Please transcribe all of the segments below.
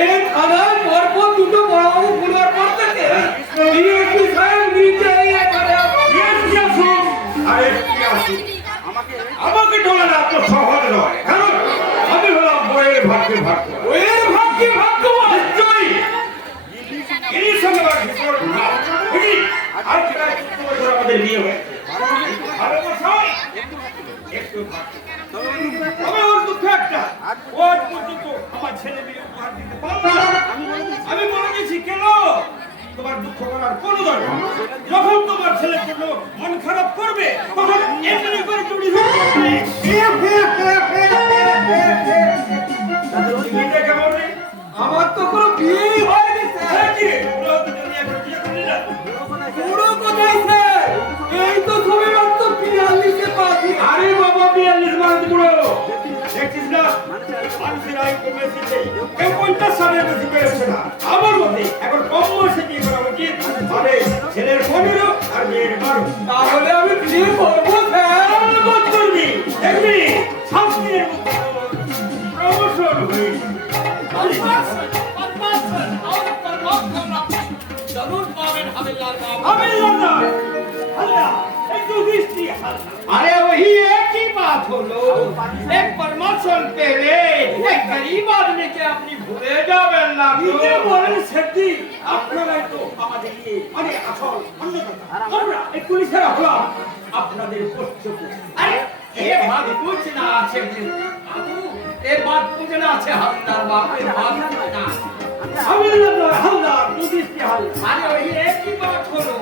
এই থানায় পরপর দুটো বড়বাবু পুনর করতেছে ডিএসপি সাহেব নিচে এখানে ডিএসপি আসুন। আরে কি আসুন, আমাকে ডোলা না তো সহজ নয়, কারণ আমি হলাম বইয়ের ভাগ্যে ভাগ্য। ওয়ের ভাগ্যে ভাগ্য নিশ্চয়ই এর সঙ্গে আমার ভিতর ভাব। বুঝলি, আর যেটা একটু বছর আমাদের বিয়ে হয়েছে, ভালোবাসায় একটু ভাগ্য। তবে ওর দুঃখ একটা, ও আজ পর্যন্ত আমার ছেলে মেয়ে উপহার দিতে পারলো না। আমি বলে দিয়েছি, কেন তোমার দুঃখ করার কোনো দরকার নেই। যখন তোমার ছেলের জন্য মন খারাপ করবে তখন এমনি করে চুরি করবে। এটা কেমন রে? আমার তো কোনো বিয়েই হয়নি স্যার কি রে? তোরা তো জন্য এখন বিয়ে করলি না? পুরো কোথায় স্যার এই তো সবে মাত্র 42-এ পাচ্ছি আরে বাবা, 42 মানে বুড়ো দেখছিস না, মানুষের আয়ু কমে এসেছে, কেউ 50 সালের বেশি বেরোচ্ছে না। আমার মতে এখন কম বয়সে বিয়ে করা উচিত, মানে ছেলের 15 আর মেয়ের 12। তাহলে আমি বিয়ে করবো স্যার বোধ করবি, দেখবি 7 দিনের মধ্যে প্রমোশন হয়ে अरे वही एक ही बात हो लो एक प्रमोशन पे रे एक गरीब आदमी के अपनी भूले जावे ना নিজে বলেন সেটি আপনারাই তো আমাদের নিয়ে মানে আসল অন্যথা আমরা এই পুলিশেরা হলাম আপনাদের পক্ষে। अरे ये बात पूछना আছে बाबू ये बात पूछना আছে हमदार बाबू ये बात पूछना হালদার পুলিশ কি হাল? अरे वही एक ही बात हो लो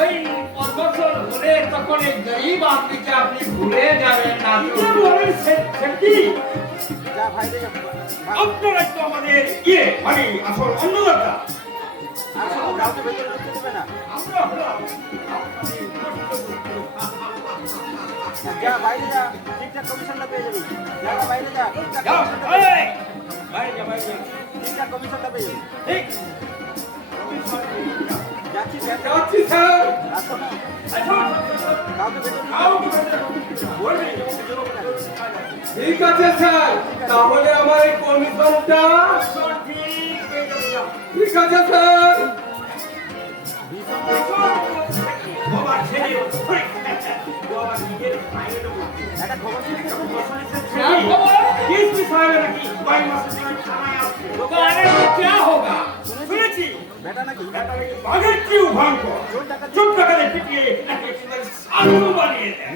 ওই প্রমোশন হলে তখন এই গরিব আদমিকে আপনি ভুলে যাবেন না নিজে বলেন সেটি আপনারাই তো আমাদের ইয়ে মানে আসল অন্যথা আমরা হলাম যাও, এই, বাইরে যা, বাইরে যা। ঠিক। যাচ্ছি স্যার ঠিক আছে স্যার তাহলে আমার এই কমিশনটা ঠিক আছে স্যার क्या होगा বাঘের চেয়েও ভয়ঙ্কর, চোর ডাকাতে পিটিয়ে নাকি একেবারে সাধু বানিয়ে দেয়।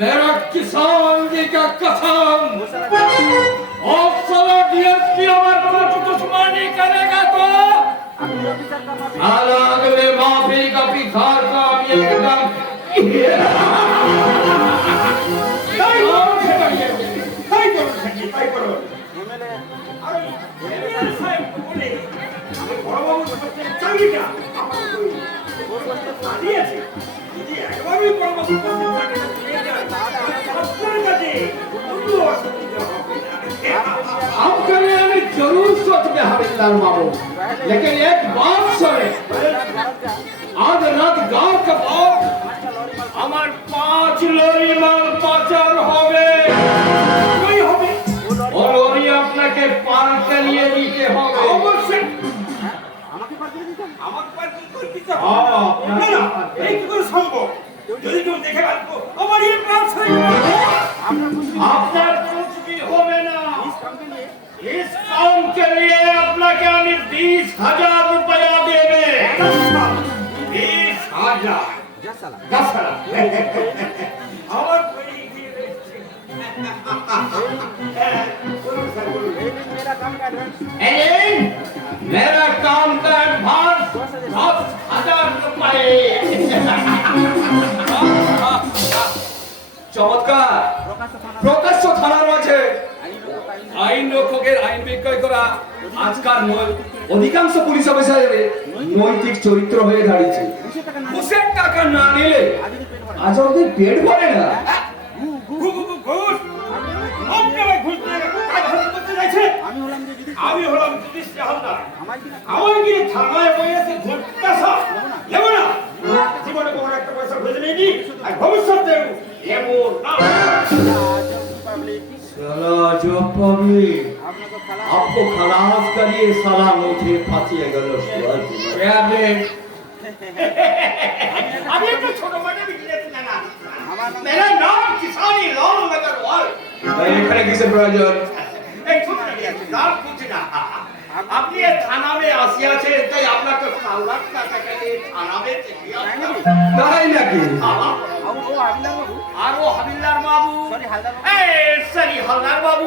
मेरा किसान जी का कसम और साला डीएसपी हमारे कोर्ट दुश्मनी करेगा तो अलग में माफी का भिखार का अब एकदम তাই করুন সাকি, তাই করুন। আর এমএলএ সাহেব বলে আমি বড়বাবুর কাছে চাকরিটা আমার দিয়েছে, যদি একবারই বড়বাবুর কাছে নিয়ে যায় আপনার কাছে কোনো অসুবিধা হবে না। आपके लिए हमें जरूर सोच में हवलदार बाबू लेकिन एक बात सुने आज रात गांव का भाव हमार 5 लॉरी माल पाचार होवे কই হবে? और लॉरी আপনাকে পার করিয়ে দিতে হবে অবশ্যই আমাকে পার্কিং করে দিতে হবে। হ্যাঁ, না, না, এই কি করে সম্ভব? যদি কেউ দেখে রাখবো আমার এই প্রাণ ছাড়িয়ে যাবে। আপনার कुछ भी হবে না इस काम के लिए আপনাকে আমি 20,000 रुपया देवे 20,000 গাছালা আমার বই দিয়ে দিচ্ছে। বলুন স্যার, বলুন। मेरा काम का एडवांस 10,000 रुपए চমৎকার প্রকাশ্য থানার মাঝে আইন রক্ষকের আইন বিক্রয় করা আজকাল অধিকাংশ পুলিশ অফিসারের নৈতিক চরিত্র হয়ে দাঁড়িয়েছে ঘুষের টাকা না নিলে আজ অব্দি পেট ভরে না ঘুষ আপনারা ঘুষ দিয়ে কাজ হাসিল করতে চাইছেন? আমি হলাম পুলিশ হালদার, আমার কি থানায় বসে ঘুরতেছ? নেব না, জীবনে কখনো একটা পয়সা খুঁজে নেইনি আর ভবিষ্যতে নেব না। সালা জব পাবলিক आपको खलास करिए साला मुझे फांसी गलो क्या आपने আমি একটা ছোট মাঠে বিজনেস না मेरा नाम किसानी लाल नगरवाल भाई এখানে কিসের প্রয়োজন এই ছোট নাম कुछ না আপনি এই থানা মে আসিয়াছে তাই আপনাকে সাউলাত টাকা দিয়ে থানা মে চিঠিয়া তাই নাকি আর ও হাবিলদার বাবু सॉरी हलदार बाबू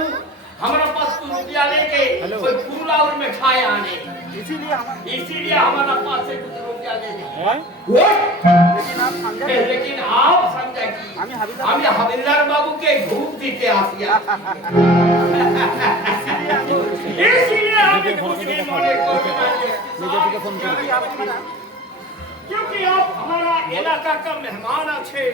हमारा पास तो रुपया लेके कोई फूलावर में खाए आने इसीलिए हमारा पास से कुछ रुपया ले दे लेकिन आप समझा कि हमें हविलदार बाबू के घूम दीते आसिया इसीलिए हमें कुछ नहीं माने को क्योंकि आप हमारा इलाका का मेहमान अच्छे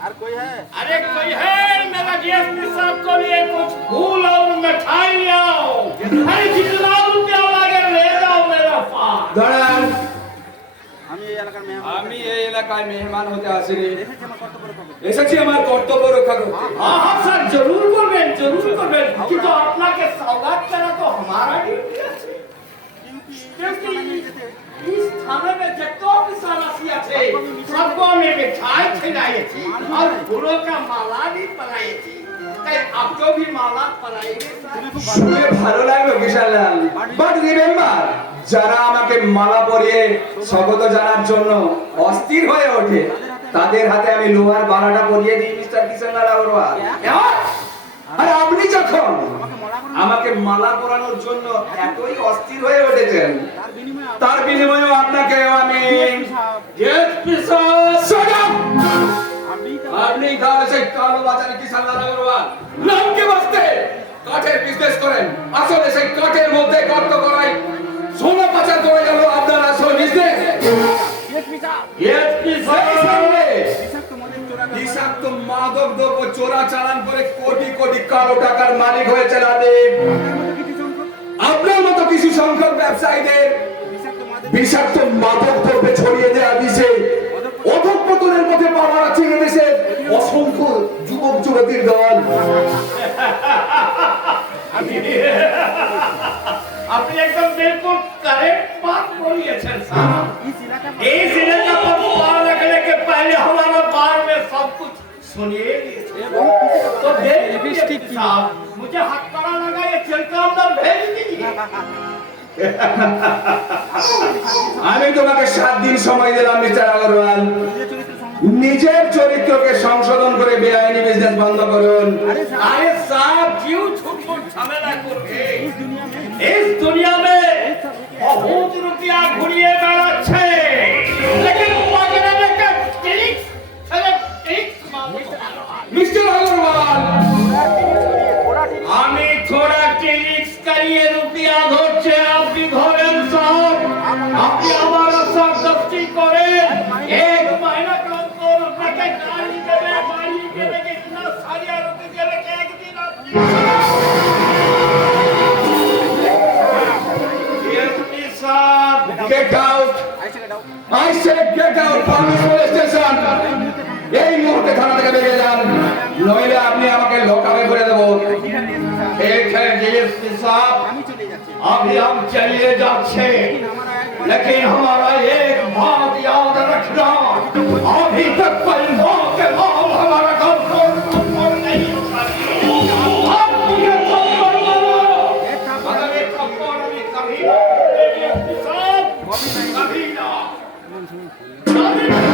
और कोई है अरे कोई है मेरा डीएसपी साहब को लिए कुछ फूल और मिठाई ले आओ अरे जितना रुपया लगे ले जाओ मेरा पास দাঁড়ান আমি এই এলাকার মেয়ে আমি এই এলাকায় মেহমান হতে আসিনি দেখেছি আমার কর্তব্য করতে এসেছি আমার কর্তব্য রক্ষা করতে हाँ हाँ सर जरूर करबेन কিন্তু আপনাকে सौगात करा तो हमारा ड्यूटी है क्योंकि इस थाने में जितना भी सालासी है सबको में मिठाई खिलाई थी और फूलों का माला भी पलाई थी তাই आपको भी माला पलाएंगे सर শুনে ভালো লাগলো বিশালাল বাট রিমেম্বার যারা আমাকে মালা পরিয়ে স্বাগত জানার জন্য অস্থির হয়ে ওঠে তাদের হাতে আমি লোহার বালাটা পরিয়ে দিই মিস্টার কিষানলাল আগরওয়াল আর আপনি যখন আমাকে মালা পরানোর জন্য এতই অস্থির হয়ে উঠেছেন তার বিনিময়ে আপনাকে আমি ডিএসপি সাহেব আপনি তাহলে সেই কালো বাজারে কিষানলাল আগরওয়াল নামকে বাঁচতে কাঠের বিজনেস করেন আসলে সেই কাঠের মধ্যে গর্ত করাই সোনা পাচার করে গেল আপনার আসল বিজনেস ডিএসপি বিষাক্ত মাদক দ্রব্য চোরাচালান করে কোটি কোটি কালো টাকার মালিক হয়েছে রাদীপ আপনার মতো কিছু সংখ্যক ব্যবসায়ীদের বিষাক্ত মাদক দ্রব্য ছড়িয়ে দেওয়া বিষে অধঃপতনের পথে পা মারাচ্ছে এদেশের অসংখ্য যুবক যুবতীর দল আপনি একদম बिल्कुल करेक्ट बात बोलिएছেন साहब इस इलाका पर पार लगने के पहले हमारा बार में सब कुछ सुनिए तो देखिए साहब मुझे हाथ पड़ा लगा ये चल के अंदर भेज दीजिए আমি তোমাকে 7 দিন সময় দিলাম মিস্টার আগরওয়াল নিজের চরিত্রকে সংশোধন করে বেআইনি বিজনেস বন্ধ করুন अरे साहब क्यों झूठ झमेला करके इस दुनिया में बहुत रुपया घुरिए बेड़ाচ্ছে लेकिन पकड़ने में का ट्रिक्स चले ट्रिक्स মিস্টার আগরওয়াল আমি थोड़ा ट्रिक्स करिए रुपया ধরছে আপনি ধরেন साहब আপনি আমার সব দস্তি করে एक महीना काम कर रखे गाड़ी देवे बाड़ी देवे इतना सारे रुपये देवे एक दिन आपकी डीएसपी साहब get out I said get out from this police station এই মুহূর্তে থানা থেকে বেরিয়ে যান নইলে আপনি আমাকে লকআপে করে দেব एक है डीएसपी साहब আমি চলে যাচ্ছি अभी हम चलिए जाते लेकिन हमारा एक बात याद रखना अभी तक कोई माँ के माल हमारा घर पर नहीं आप ये थप्पड़ मारो अगर ये थप्पड़ अभी कभी साहब कभी ना कभी ना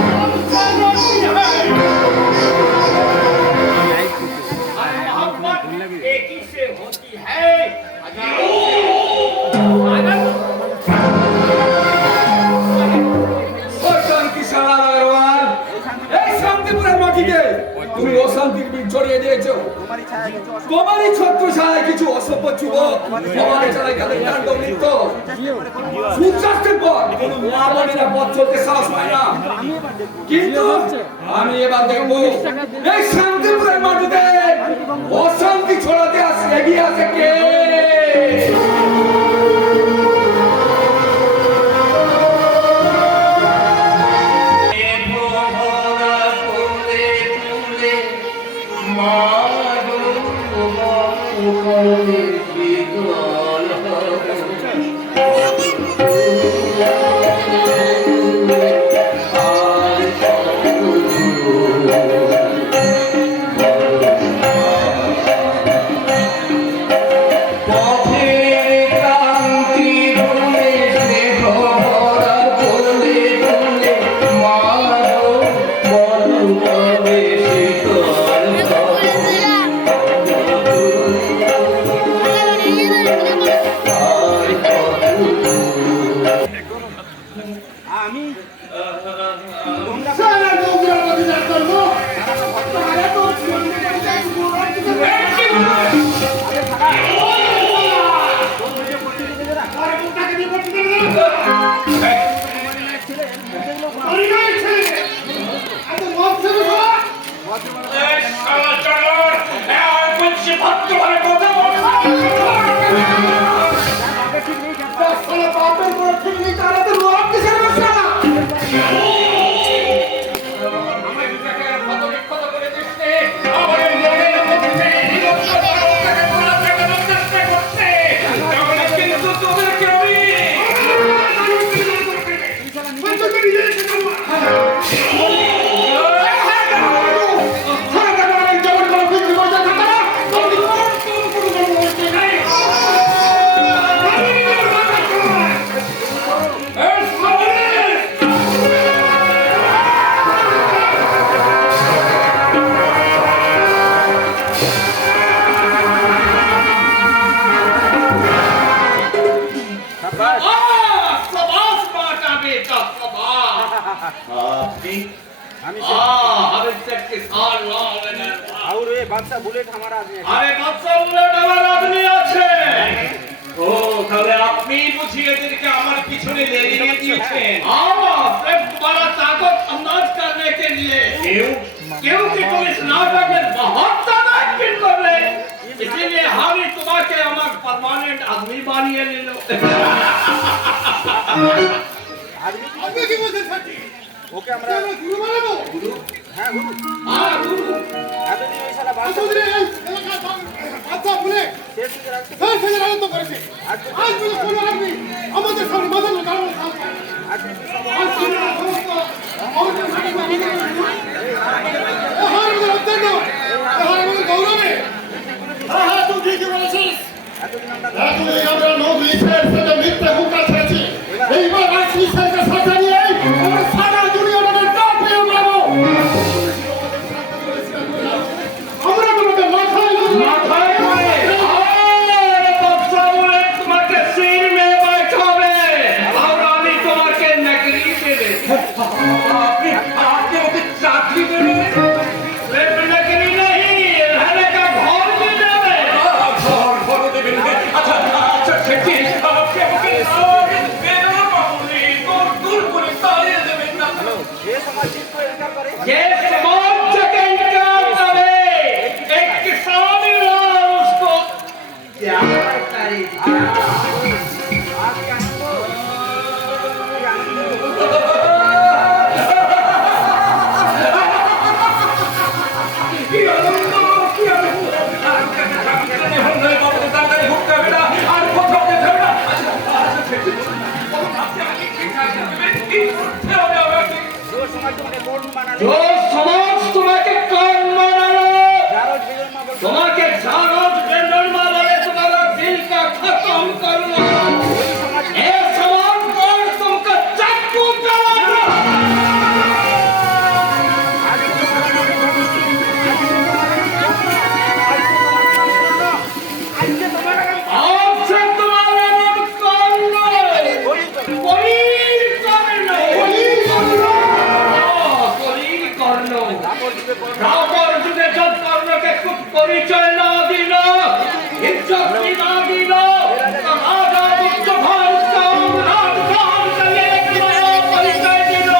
मोहब्बत एक ही से होती है কিষানলাল আগরওয়াল এই শান্তিপুরের মাটিতে তুমি অশান্তির বীজ ছড়িয়ে দিয়েছো তোমারই ছত্র ছায় কিছু অসভ্য যুবক সমাজে চালায় তাদের কাণ্ড নৃত্য সূর্যাস্তের পর কোন মা বোনেরা পথ চলতে সাহস পায় না কিন্তু আমি এবার দেখবো এই শান্তিপুরের মাটিতে অশান্তি ছড়াতে এগিয়ে আসে কে মাগো মাগো বিগল শালা জানোয়ার, আর বলছি ভদ্রভাবে কথা বল। শালা বাপের বড় ঠিক নেই, তারা তো লোক কিসের বসা? আমার দুটাকে কত বিক্ষত করে দিচ্ছে, আমার মনের মধ্যে নিরন্তরতাকে বলাতে চেষ্টা করছে, তাহলে কিন্তু তোদেরকে আমি আমি अरे तक के साल लाने और ये बादशाह बुलेट हमारा आदमी है আরে বাচ্চা উল্লেট আমার আদমি আছে। ও তাহলে আপনি বুঝিয়ে এদেরকে আমার পিছনে লেগে দিয়েছেন। सिर्फ तुम्हारा ताकत अंदाज करने के लिए क्योंकि तुम इस नाटक में बहुत ज्यादा एक्टिंग कर रहे, इसीलिए हम तुम्हारे আমার परमानेंट आदमी बानिए ले लो। आदमी আপনি কি বলছেন সাথী? ओके हमरा আমরা গুরু বানাবো? हां गुरु हाँ गुरु এতদিন ওই শালা বাদশা এতদিনে এই এলাকার বাচ্চা বলে শেষ করে রাখছে স্যার ফেলে আনন্দ করেছে। আজ বলে কোনো আদমি আমাদের সামনে বাজানো দাঁড়ানো থাকবে। আজকে কি সব আজ ছিল সমস্ত আমাদের সামনে বাজানো আমাদের অত্যন্ত আমাদের গৌরবে। হ্যাঁ হ্যাঁ তুই ঠিকই বলেছিস। এতদিন আমরা এতদিন আমরা নবীশের সাথে মিথ্যে হুঙ্কার ছেড়েছি। এইবার রাজনীতিকে সাথে নিয়ে আমরা সারা দুনিয়াটাকে কাঁপিয়ে মারবো। আমরা তোমাদের মাথায় মাথায় করে আরে বাচ্চা বলে তোমাকে সির মে बैठाবে আর আমি তোমাকে নকলি দেবে। আপনি ওকে চাকরি দেবেন? सिर्फ नकली नहीं, रहने का घर भी देवे। घर देবেন? আচ্ছা আচ্ছা সেটি আপনি ওকে বেরো বাবুলি দূর করে তাড়িয়ে দেবেন না। যে সমাজ ঠিক করে এটা করে ये समाज के इनकार करे, एक किसान ही रहा उसको क्या करे आज के आनंद ये आनंद जो समाज तुम्हें कोड बना जो समाज तुम्हारे कान मारो, जारो जीवन में बोल तुम्हारे झारों जनरल मारो, तुम्हारा दिल का खत्म करूंगा। ये समाज पर तुमको चाकू चलाऊंगा। आपसे तुम्हारा नाम कौन है? कोई करनो, कोई करनो। রাবণ যুগে যত কর্ণকে খুব পরিচয় না দিল, ইজ্জত না দিল, রাজা উচ্চ ভারতম রাজধান করে পরিচয় দিল।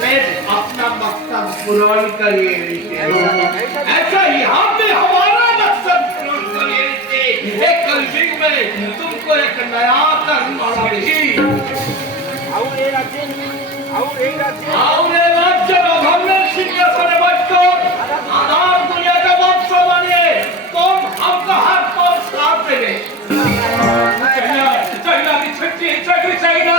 मैं अपना मकसद पूर्ण करिए ऐसा यहाँ पे हमारा मकसद पूर्ण करिए। एक कलयुग में तुमको एक नया कर्म बढ़ाएगी और ये राज्य और ये राज्य गवर्नर सिंहासने बैठकर आजाद दुनिया का बादशाह बनिए। तुम हमका हर पल साथ देंगे। চাইনা বিচ্ছেদ চাকরি চাই না,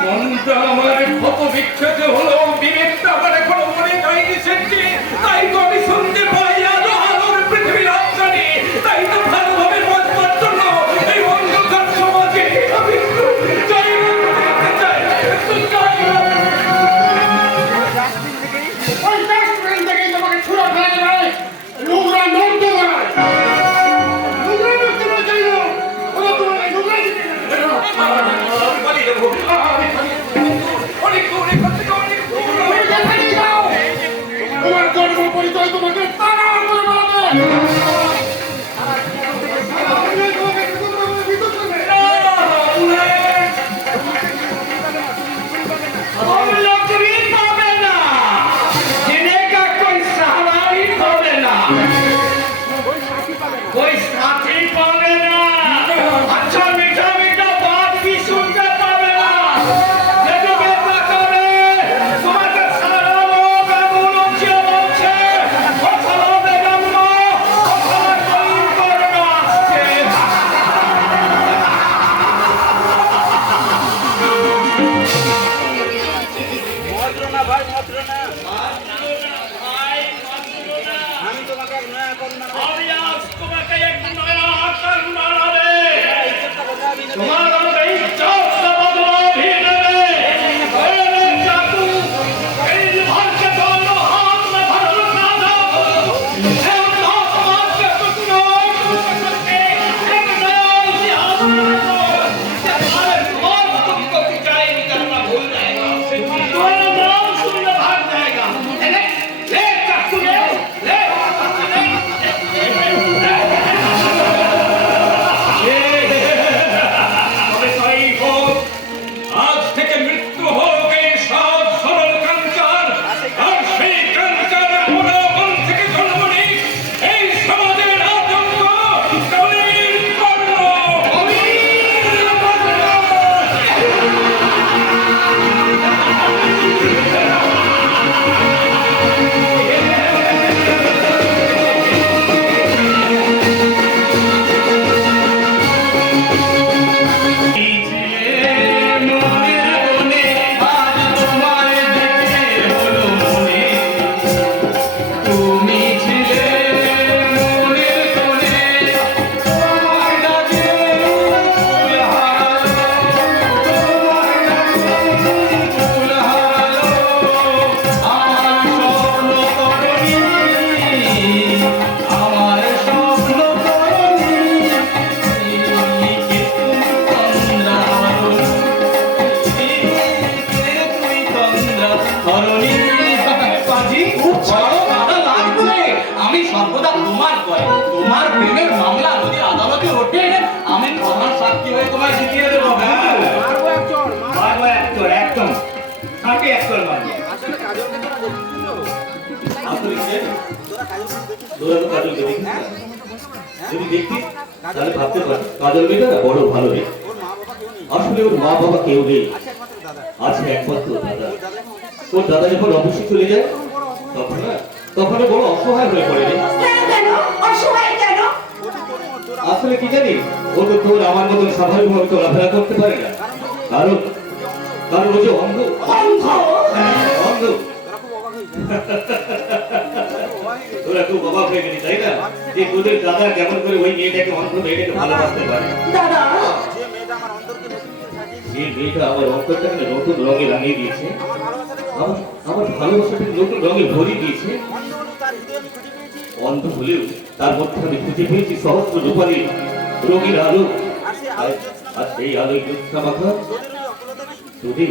মনটা আমার ক্ষত বিক্ষত হলো, বিবেকটা আমার এখনো মনে যায়নি সেটি। তাই তো আমি শুনতে পাই আলো আলোর পৃথিবীর রাজধানী। তাই তো ভালোভাবে বাঁচবার জন্য এই অন্ধকার সমাজে আমি চাই ওই ডাস্টবিন থেকে তোমাকে ছুড়ে মানা করুন মানা আমি আজ তোমাকে এক নয়া আকার মানাবে ইজ্জতটা বদলাবি না তোমার আমাকে ইজ্জত বদলাবি না রে চাকু এই ভাগ্য দোনো হাত মে ভরল না দাও এ তোমার কে কুছ নয় করতে এক নয়া ইতিহাস আরে তোমার तुमको सिंचाई नहीं करना भूल जाएगा तुम्हारा नाम सुनने भाग जाएगा ले चाकू ले তবে তাই হোক আজ থেকে মৃত্যু হোক এই সব সরল কাঞ্চার আর সেই কাঞ্চার মনোবল থেকে জন্ম নিক এই সমাজের আতঙ্ক কবির কর্ণ আমি সর্বদা তোমার ভয় তোমার প্রেমের মামলা যদি আদালতে ওঠে আমি প্রধান সাক্ষী হয়ে তোমায় জিতিয়ে দেবো মারবো এক চড় মার মারবো একদম একদম থাকে একদম মারবো আসলে কাজলকে তোরা দেখছিস তো আসলে কি জানি? তোরা কাজলকে দেখছিস তোরা তো কাজলকে দেখিস না? হ্যাঁ যদি দেখিস তাহলে ভাবতে পারিস কাজল মেয়েটা না বড় ভালো রে ওর মা বাবা কেউ নেই আসলে ওর মা বাবা কেউ নেই আছে একমাত্র দাদা আছে একমাত্র দাদা ওর দাদা এখন অসুস্থ। ওর দাদা যখন অফিসে চলে যায় বড় অসুস্থ তখন না তখন ও বড় অসহায় হয়ে পড়ে রে কেন অসহায় কেন ওটি তোর মত তোরা আসলে কি জানি ও তো তোর আমার মতন স্বাভাবিকভাবে চলাফেরা করতে পারে না কারণ কারণ ও যে অন্ধ অন্ধ হ্যাঁ, অন্ধ তোরা খুব অবাক হয়ে তোরা খুব অবাক হয়ে গেছিস গেলি তাই না যে তোদের দাদা কেমন করে ওই মেয়েটাকে অন্ধ মেয়েটাকে ভালোবাসতে পারে দাদা যে মেয়েটা আমার অন্তরকে নতুন করে সাজিয়েছে যে মেয়েটা আমার অন্তরটাকে নতুন রঙে রাঙিয়ে দিয়েছে আমার ভালোবাসাটাকে আমার আমার ভালোবাসাটাকে নতুন রঙে ভরিয়ে দিয়েছে অন্ধ হলো তার হৃদয়ে আমি খুঁজে পেয়েছি অন্ধ হলেও তার মধ্যে আমি খুঁজে পেয়েছি সহস্র রূপালী রঙের আলো আর সেই আলো আর সেই আলোয় জ্যোৎস্না মাথা তোদের ওই অকুলতা নাকি তোদের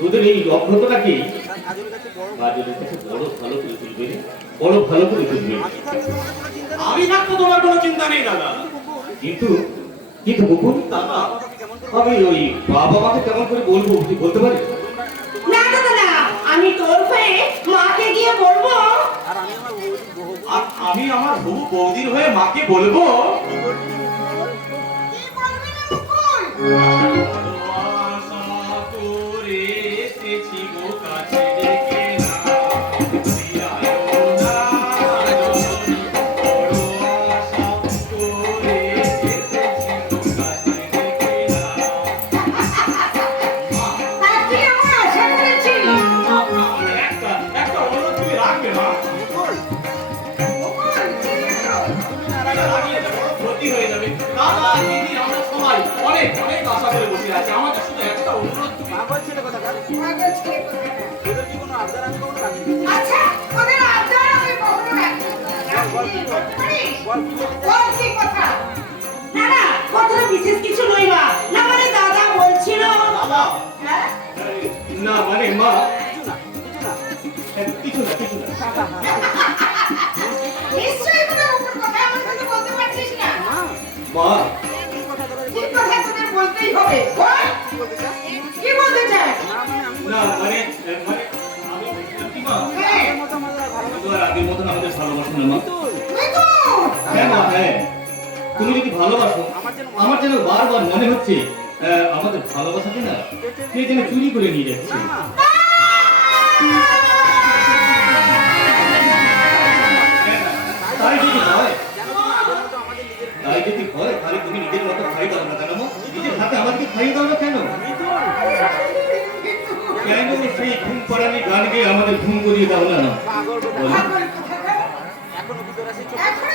তোদের এই অজ্ঞতাটাকে তার কাজের কাছে বড় কাজলের কাছে বড় ভালো করে তুলবে রে, বড় ভালো করে তুলবে আমি থাকতে তোমার কোনো চিন্তা নেই আমি থাকতো তোমার কোনো চিন্তা নেই দাদা কিন্তু কিন্তু বকুল দাদা বাবাকে কেমন করে আমি ওই বাবা মাকে কেমন করে বলবো তুই বলতে পারিস না দাদা না আমি তোর হয়ে মাকে গিয়ে বলবো আর আমি আমার বহু আর আমি আমার হবু বৌদির হয়ে মাকে বলবো কি বলবি না মুকুল ভালোবাসা করে এসেছি গো কাছে ডেকে না ফিরায়ও না জননী। ভালোবাসা করে এসেছি গো কাছে ডেকে না। আজকে আমার আশা করেছি একটা অনুরোধ তুমি রাখবে মা মুকুল কি হলো? লাগিয়ে দেবো, ক্ষতি হয়ে যাবে দাদা দিদি আমরা সবাই অনেক অনেক আশা করে বসে আছি আমাদের শুধু একটা অনুরোধ তুমি পাগল ছেলে কথা কার পাগল ছেলে কোথায়? তোদের কি কোনো আবদার আমি কোনো রাখি আচ্ছা ওদের আবদার আমি কখনো রাখি না। বল কি করতে পারিস? বল কি বলতে চাস? বল কি কথা? না না কথাটা বিশেষ কিছু নয় মা না মানে দাদা বলছিল দাদা হ্যাঁ না মানে মা কিছু না কিছু না নিশ্চয়ই কোনো উপর কথা আমার কাছে বলতে পারছিস না মা কি কথা তোরা কি কথা তোদের বলতেই হবে বল কি বলতে চাস? কি বলতে চাস না মানে আমি না মানে মানে আমি বলছিলাম কি মা হ্যাঁ আগের মতো আমাদের আর ভালোবাসা তো আর আগের মতন আমাদের ভালোবাসো না মা তুই তুই তো হ্যাঁ মা হ্যাঁ তুমি যদি ভালোবাসো আমার যেন বারবার মনে হচ্ছে আমাদের ভালোবাসাকে না কে যেন চুরি করে নিয়ে যাচ্ছে না তাই যদি হয় কেন তুমি আগের মতো আমাদের নিজের তাই যদি হয় তাহলে তুমি নিজের মতো খাই দাও না কেন মা? নিজের হাতে আমাকে খাইয়ে দাও না কেন কেন সেই ঘুম পড়ানি গান গিয়ে আমাদের ঘুম করিয়ে দাও না পাগল বলো। পাগল কোথাকার। এখনো কি তোরা সেই ছোট এখনো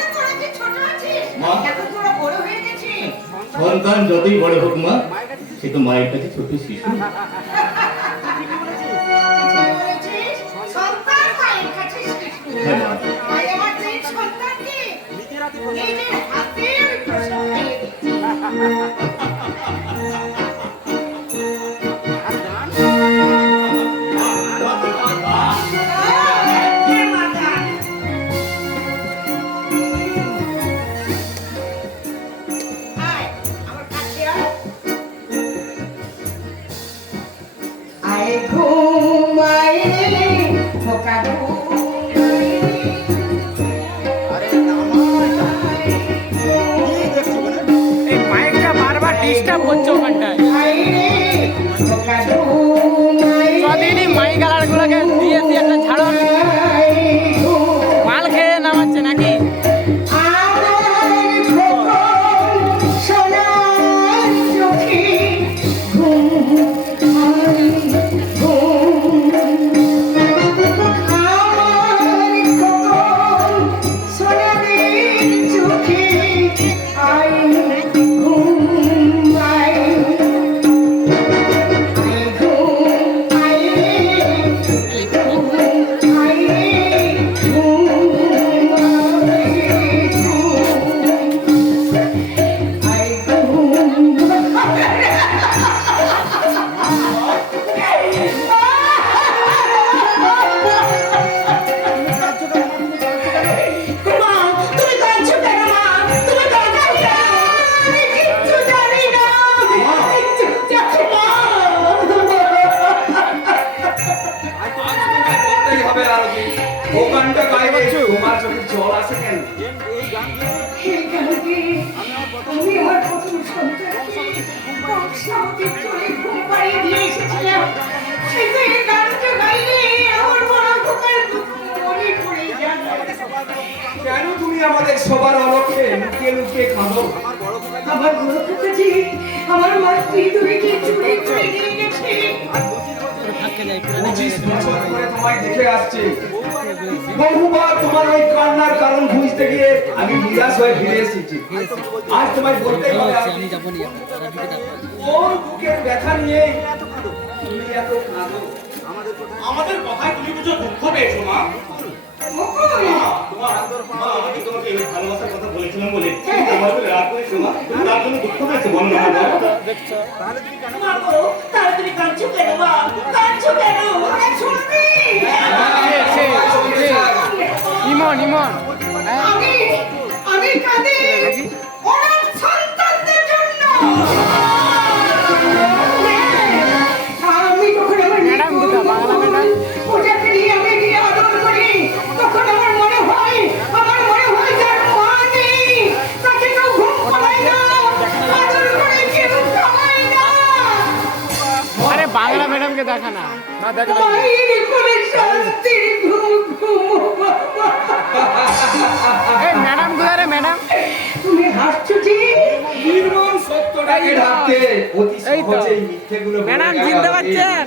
সন্তান যতই বড় হোক মা, সে তো মায়ের কাছে ছোট শিশু। সন্তান মায়ের কাছে শিশু। হ্যাঁ মা। তাই আমার যে সন্তানকে নিজের হাতে আমি প্রসব করিয়ে দিচ্ছি। আয় ঘুমায় রে খোকা ঘুমায় এই মাইকটা বারবার ডিস্টার্ব হচ্ছে ওখানটায়। রে খোকা ঘুমায় কদিনই মাইক আলারগুলোকে দিয়েছি একটা ঝাড়ন, মাল খেয়ে নামাচ্ছে নাকি? আমার খোকন সোনার চোখে ঘুম আয় ঘুম। আমার খোকন সোনার চোখে আয় ঘুম আয়। আয় ঘুম আয় ঘুম আয় ঘুম আয় মা, তুমি কাঁদছো কেন মা? তুমি কাঁদছো কেন? আমি কিচ্ছু জানি না, আমি কিচ্ছু জানি না। আজ তোমাকে বলতেই হবে আরতি, ও গানটা গাইবে, তোমার চোখে জল আসে কেন? এই গানকে আমি আমার প্রথম সন্তানকে কংসাবতীর চোখে ঘুম পাড়িয়ে দিয়ে এসেছিলাম। কিন্তু এই গানটা গাইলে আমার বড় খোকার মনে পড়ে যায়। কেন তুমি আমাদের সবার অলক্ষে লুকিয়ে লুকিয়ে কাঁদো? আমার বড় খোকাজি আমার মার হৃদয়কে চুরি করে নিয়ে গেছে। 25 বছর ধরে তোমায় দেখে আসছি, বহুবার তোমার ওই কান্নার কারণ খুঁজতে গিয়ে আমি নিরাশ হয়ে ফিরে এসেছি। আজ তোমায় বলতেই হবে আমি ওর বুকের ব্যথা নিয়ে তুমি এত কাঁদো। আমাদের কথায় তুমি কিছু দুঃখ পেয়েছো মা? মুকুল, আমি তোমাকে এই ভালোবাসার কথা বলেছিলাম বলে তুমি আমার উপরে রাগ করেছো মা? তার জন্য দুঃখ পেয়েছো বলো না মা? মা গো, তাহলে তুমি কাঁদছো কেন মা? কাঁদছো কেন? আরে শুনবি? ইমন ইমন আমি কাঁদি ওনার সন্তানদের জন্য। আমি যখন আমার ম্যাডাম কোথা? বাংলা ম্যাডাম? ওটাকে নিয়ে আমি গিয়ে আদর করি, তখন আমার মনে হয় যার মা নেই, তাকে কেউ ঘুম পাড়ায় না, আদর করে কেউ খাওয়ায় না। আরে বাংলা ম্যাডামকে দেখা না। মায়ের কোলে শান্তির ঘুম ঘুমো। এই ম্যাডাম কোথায় রে ম্যাডাম? তুমি হাসছো যে? নির্মম সত্যটাকে ঢাকতে অতি এই তো। সহজেই মিথ্যেগুলো বলে ম্যাডাম গেল চিনতে আরতি। পারছেন?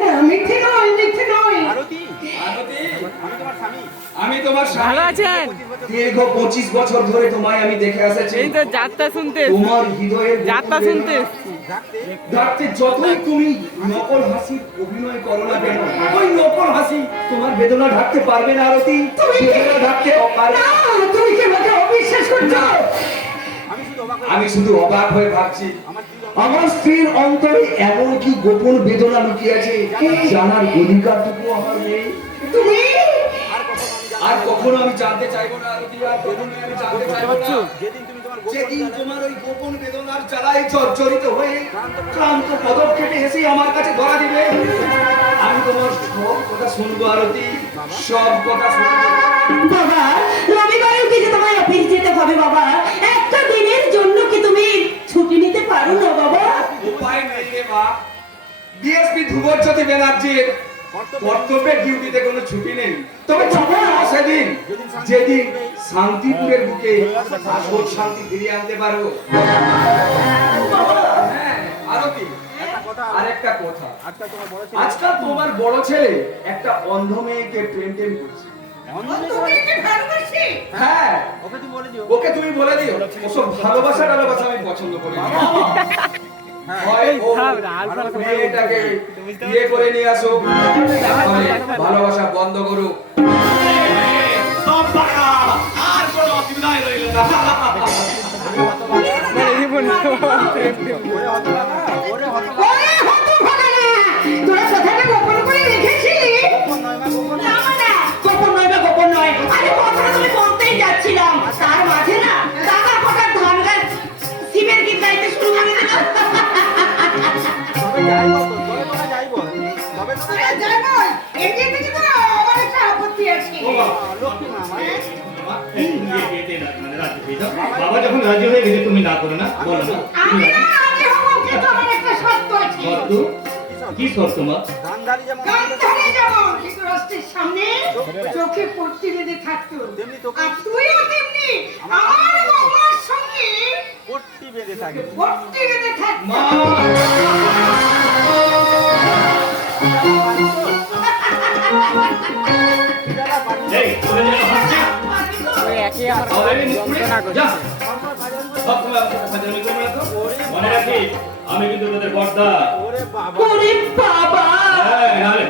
না মিথ্যে নয়, মিথ্যে নয়। আরতি, আমি তোমার স্বামী। ভালো আছেন? দীর্ঘ 25 বছর ধরে তোমায় আমি দেখে আসছি। এই তো যাত্রা শুনতে, তোমার হৃদয়ের যাত্রা শুনতে। ডাকতে যতই তুমি নকল হাসির অভিনয় করো না কেন, ওই নকল হাসি তোমার বেদনা ঢাকতে পারবে না আরতি। তুমি কি- বেদনা ঢাকতে পারবে না, না। তুমি কি আমাকে অবিশ্বাস করছো? আমি শুধু অবাক হয়ে ভাবছি, আমার স্ত্রীর অন্তরে এমন কি গোপন বেদনা লুকিয়ে আছে জানার অধিকারটুকু আমার নেই। তুমি আর কখনো আমি জানতে চাইবো না আরতি, আর কখনো আমি জানতে চাইবো না। যেদিন তোমার ওই গোপন বেদনার জ্বালায় জর্জরিত হয়ে ক্লান্ত পদক্ষেপে এসে আমার কাছে ধরা দিবে, আমি তোমার সব কথা শুনবো আরতি, সব কথা শুনবো। বাবা, রবিবারেও কি যে তোমায় অফিস যেতে হবে বাবা? একটা দিনের জন্য কি তুমি ছুটি নিতে পারো না বাবা? উপায় নেই রে মা, ডিএসপি ধ্রুবজ্যোতি ব্যানার্জির কর্তব্যের ডিউটিতে কোনো ছুটি নেই। তবে ছুটি নেব সেদিন যেদিন শান্তিপুরের বুকে আসল শান্তি ফিরিয়ে আনতে পারবো। হ্যাঁ, আরো কি? আরেকটা কথা, আজকাল তোমার বড় ছেলে একটা অন্ধ মেয়েকে প্রেম করছে। তুমি কি ভালোবাসি? হ্যাঁ, ওকে তুমি বলে দিও ওসব ভালোবাসা টালোবাসা আমি পছন্দ করি না। হয় ও মেয়েটাকে বিয়ে করে নিয়ে আসো, তাহলে ভালোবাসা বন্ধ করুক। সব বাড়া, আর কোনো অসুবিধাই রইল না। ওরে হতভাগা না, তোরা কথাটা গোপন করে রেখেছিলি? না মানে, গোপন নয় বা গোপন নয়, আমি কথাটা তুমি বলতেই যাচ্ছিলাম, তার মাঝে না টাকা কটার ধান গাছ শিবের গীত গাইতে শুরু করে দিল। আরে যাই বল, এগিয়ে থেকে তো আমার একটা আপত্তি আছে। বাবা যখন রাজি হয়ে গেছে তুমি না করো না, বলো না। আমি না রাজি হবো, কিন্তু আমার একটা শর্ত আছে। শর্ত? কি শর্ত মা? গান্ধারী যেমন ধৃতরাষ্ট্রের সামনে চোখে পট্টি বেঁধে থাকতো, আর তুইও তেমনি আমার বৌমার সঙ্গে পট্টি বেঁধে থাকবি। মা, এই, তুমি যেন হাসছো। already মুখ পুড়ে যা। সব সময় আমাকে ফাজলামি করবে না তো? মনে রাখিস, আমি কিন্তু তোদের বড়দা। ওরে বাবা, হ্যাঁ, নাহলে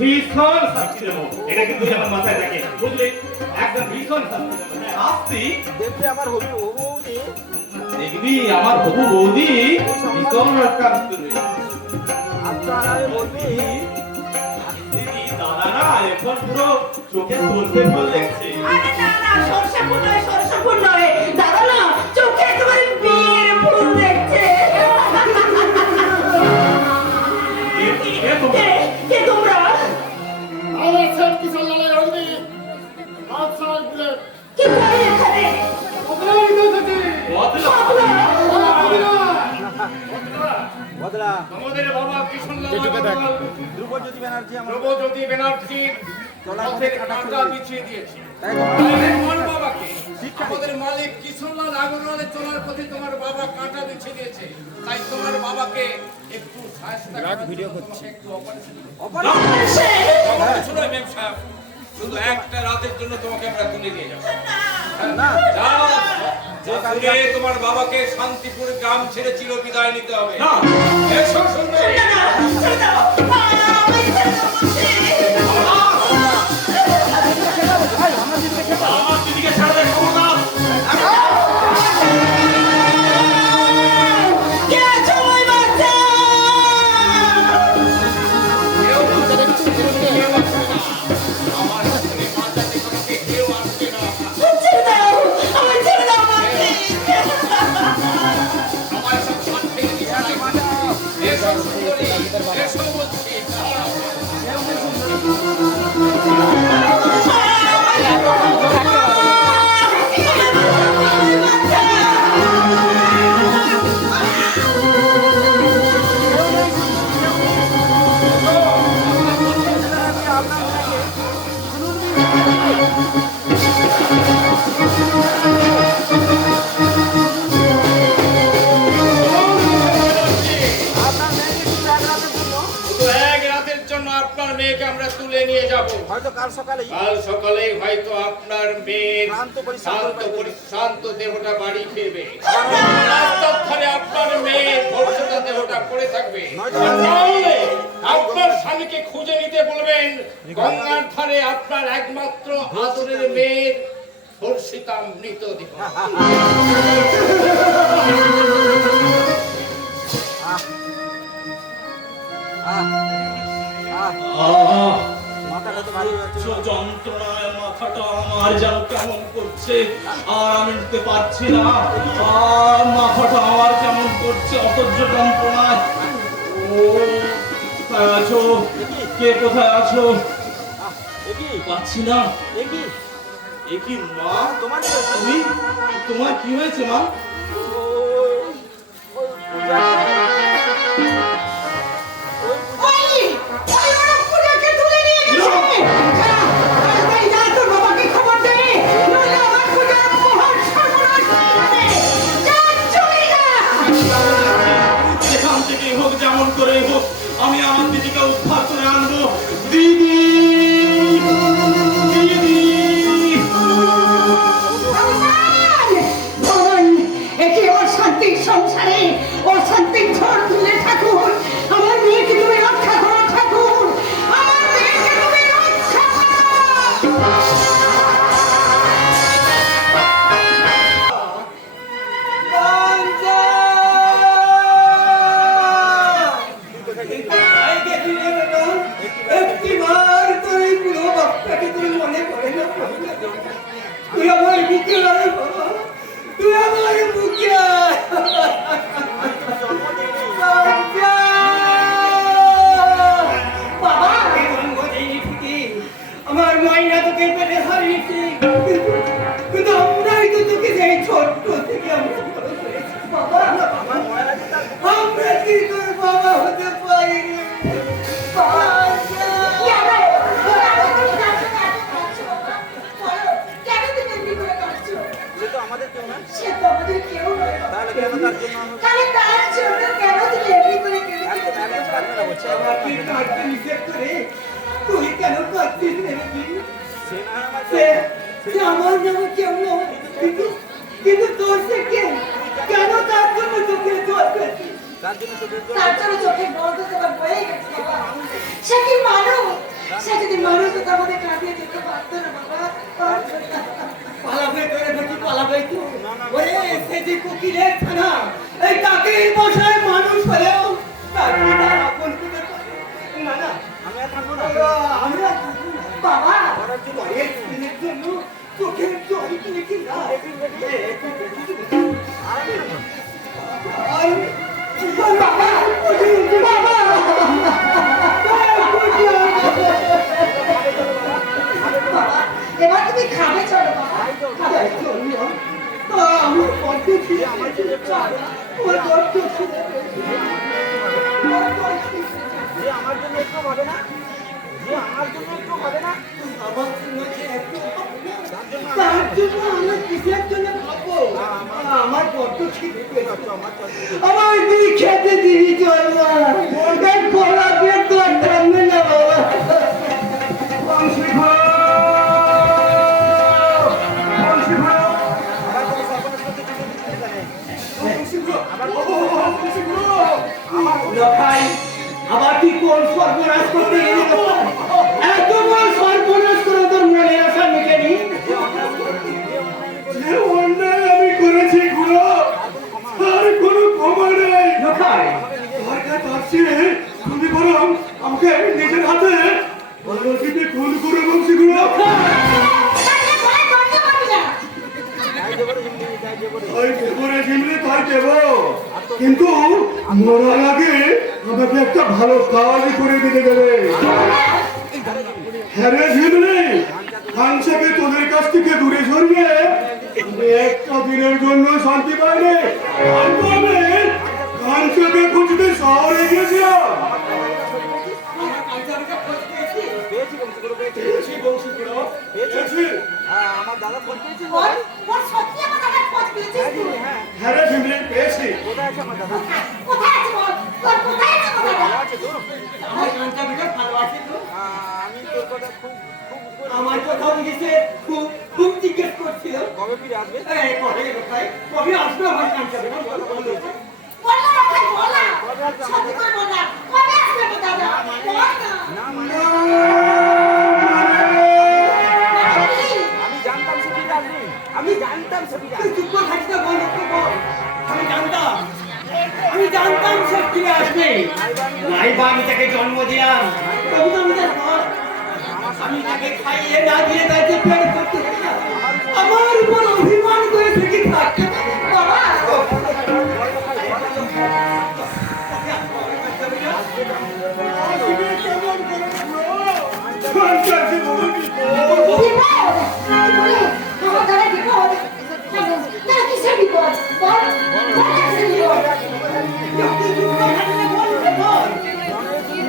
ভীষণ শাস্তি দেবো। এটা কিন্তু আমার মাথায় থাকে, বুঝলি? একদম ভীষণ শাস্তি দেবো। হ্যাঁ, শাস্তি? দেখবি আমার হবু বৌদি ভীষণ রক্ষণ করবে। দাদা না, এখন পুরো চোখে সরষে ফুল দেখছে। আরে না না, সরষে ফুল নয়, দাদা না চোখে একেবারে বিয়ের ফুল দেখছে। কে তোমরা? আমার ছেলে কিশোর লালের হলদি আফসার বুলেট কি করে এখানে? ওখানেই তো থাকি। আমাদের বাবা কৃষ্ণলাল আগরওয়াল ধ্রুবজ্যোতি ব্যানার্জির পথের কাঁটা বিছিয়ে দিয়েছে। তোমার বাবাকে আমাদের মালিক কৃষ্ণলাল আগরওয়ালের চলার পথে তোমার বাবা কাঁটা বিছিয়ে দিয়েছে, তাই তোমার বাবাকে একটু সাহায্য ভিডিও করছে, একটু অপারেশন মেম সাহেব, শুধু একটা রাতের জন্য তোমাকে আমরা তুলে নিয়ে যাবো। যাও, যে তোমার বাবাকে শান্তিপুর গ্রাম ছেড়ে চির বিদায় নিতে হবে। এসো সুন্দরী। ছেড়ে দাও, আমি ছেড়ে দাও বলছি। আমার দিদিকে ছাড়া দেখো না। কে আছো ওই বাচ্চা? আমার সাথে মাঝাতে তোমাকে কেউ আসবে না। ছেড়ে দাও, আমি ছেড়ে দাও বলছি। আমার সব শান্তি বিছানায় মাঝাও। এসো সুন্দরী, এসো বলছি। শুধু এক রাতের জন্য আপনার মেয়েকে আমরা তুলে নিয়ে যাব। কাল সকালেই হয়তো আপনার মেয়ের শান্ত দেহটা বাড়ি ফিরবে। রাস্তার ধারে আপনার মেয়ের ভবিষ্যৎ দেহটা পড়ে থাকবে। তাহলে আপনার স্বামীকে খুঁজে নিতে বলবেন গঙ্গার ধারে আপনার একমাত্র আদরের মেয়ের ধর্ষিতা মৃতদেহ। যন্ত্রণায় মাথাটা আমার যেন কেমন করছে, আর আমি নিতে পারছি না। মাথাটা আমার কেমন করছে অসহ্য যন্ত্রণায়। ও কোথায় আছো? কে কোথায় আছো? পাচ্ছি না। একই মা, তুমি, তোমার কি হয়েছে মা? ওরা পূজাকে তুলে নিয়ে গেছে। তাড়াতাড়ি যা, তোর বাবাকে খবর দে, নইলে আমার পূজার মহা সর্বনাশ হয়ে যাবে। যা, চলে যা। যেখান থেকেই হোক, যেমন করেই হোক, আমি আমার দিদিকে উদ্ধার করে আনবো। দিদি, দিদি। আমি তুই আমার বুকে আয় বাবা, তুই আমার বুকে আয়। কাঞ্চা! বাবা এই অঙ্গ দেয়নি ঠিকই, আমার মাইনা তোকে পেটে হারিয়েছি, কিন্তু আমরাই তো তোকে সেই ছোট্ট থেকে আমরা বড় করেছি। বাবা আমরা কি তোর বাবা হতে পারি রে? কাঞ্চা! কেন তুমি এমনি করে কাঁদছো? সে তো আমাদের কেউ না। সে তো আমাদের কেউ নয় বাবা। তাহলে কেন তার জন্য আমরা- তাহলে তার জন্য কেন তুমি এমনি করে কেঁদেছো? একদম কাঁদবে না বলছে। আমাকে কাঁদতে নিষেধ করে তুই কেন কাঁদছিস রে নাকি? সে না হয় আমার সে সে আমার নামে কেউ নয়, কিন্তু তোর সে কে? কেন তার জন্য চোখে জল ফেলছিস? তার জন্য চোখের জল- তার জন্য চোখের বন্ধ তোমার বয়ে গেছে বাবা। সে কি মানুষ? সে যদি মানুষ হতো আমাদের কাঁদিয়ে যেতে পারতো না বাবা। পালাবে তোরে বেটি পালাবে তো। ওরে সে যে কোকিলের ছানা, এই তাকে বসায় মানুষ হলেও তাকে তার আপন করে পারে। না না, আমি আর থাকবো না। আমরা বাবা ঘরের ছেলের জন্য চোখের জল কিনে কি না? বাবা বাবা বাবা এবার তুমি খাবে চলো বাবা খাবে আমার পথে ছিল আমার ছেলে আমার বড্ড খিদে পেয়েছে। যে আমার জন্য একটু ভাবে না, যে আমার জন্য একটু ভাবে না, আমার জন্য যে একটু ভাবো না, তার জন্য আমরা কিসের জন্য ভাববো? আমার বড্ড খিদে পেয়েছে। আমার তুই খেতে দিবি চল না, এই পোলা পেট তো আর থামবে না বাবা। আবার কোনো সর্বনাশ করতে চলে যেতে পারে। লখাই, আবার কি কোন সর্বনাশ করতে গেলি লখাই? এত বড় সর্বনাশ করে তোর মনে আসা মেটেনি? যে অন্যায় আমি করেছি গুরু, তার কোনো ক্ষমা নেই। লখাই, তোমার কাছে আসছে, তুমি বরং আমাকে নিজের হাতে গণতিতে খুন করে বলছি গুরু। তাকে ভয় করতে পারবি না তাই দেবো রে হিন্দি, তাই দেবো রে। তাই দেবরে জিমলে তাই দেব, কিন্তু মরার আগে আমাকে একটা ভালো কাজ করে দিতে দেবে। হ্যাঁ রে ঝিমলি, খানসাকে তোদের কাছ থেকে দূরে সরিয়ে আমি একটা দিনের জন্য শান্তি পাইনি। আমি খানসাকে খুঁজতে শহরে গিয়েছিলাম। আমার কাঞ্চাকে খোঁজ পেয়েছি। পেয়েছি বংশীগুলো, পেয়েছি। পেয়েছি বংশীগুলো, পেয়েছি। আমার দাদা ফোন পেয়েছি। ওর ওর সত্যি আমার দাদার খোঁজ পেয়েছিস তুই হ্যাঁ, হ্যাঁ রে ঝিমলি, পেয়েছি। কোথায় আছে আমার দাদা? কোথায় আছে বল তোর কোথায় আছে আমার দাদা আছে তো? আমার কাঞ্চাকে ভালো আছে তো? আমি তোর কথা খুব খুব করে- আমার কথাও লিখেছে, খুব খুব জিজ্ঞেস করছিল। কবে ফিরে আসবে? এই কবে লখাই, কবে আসবে আমার কাঞ্চাকে? বল না ভাই বল না সত্যি করে বল না কবে আসবে তোর দাদা বল না না মানে মানে কি? আমি জানতাম সে ফিরে আসবে, আমি জানতাম সে ফিরে তুই আসবে। চুপ করে থাকিস না, বল একটু বল। আমি জানতাম সে ফিরে আসবে। নাই বা আমি তাকে জন্ম দিলাম, তবু তো আমি তার বাপ। আমি তাকে খাইয়ে না দিয়ে তাকে পেট করতে পারি না। আমার উপর অভিমান করে থেকে থাকতে পারে। বাবা খানসাকে বলো কি গো? বিপদ বলে আমার দাদা বিপদ তারা কিসের বিপদ বল বল কিসের বিপদ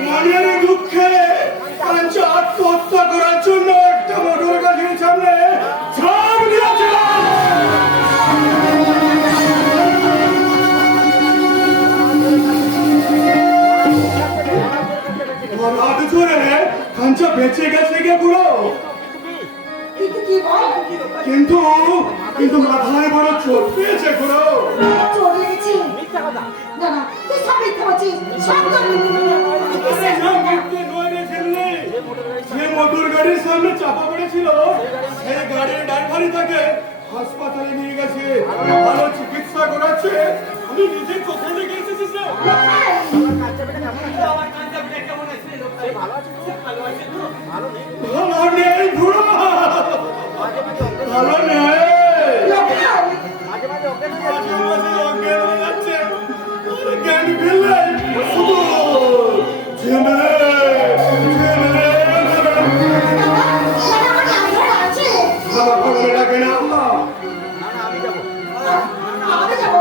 মনের দুঃখে কাঞ্চা আত্মহত্যা করার জন্য একটা মোটর গাড়ির সামনে ঝাঁপ দিয়েছিল। হঠাৎ করে কাঞ্চা বেঁচে গেছে গে পুরো, কিন্তু কি বল কিন্তু কিন্তু মাথায় বড় চোট পেয়েছে পুরো। চোর লেগেছে মিথ্যা কথা। না না তুই সব মিথ্যা বলছিস সব তোর যে মোটর গাড়ির সামনে চাপা পড়েছিল সেই গাড়ির ড্রাইভারই তাকে হাসপাতালে নিয়ে গেছে, ভালো চিকিৎসা করাচ্ছে। আমি নিজের চোখে দেখে এসেছি স্যার। আমার কাঞ্চাকে কেমন আছে লোকটা? ভালো আছে তো? ভালো আছে তো? ভালো নেই। ভালো নেই বুড়ো, ভালো নেই লোকাল মাঝে মাঝে অজ্ঞান হয়ে যাচ্ছে। জ্ঞান ফেললে শুধু ঝেমেলে ঝেমেলে বাবা করবে লাগে না না না আমি যাবো। আমাকে যাবো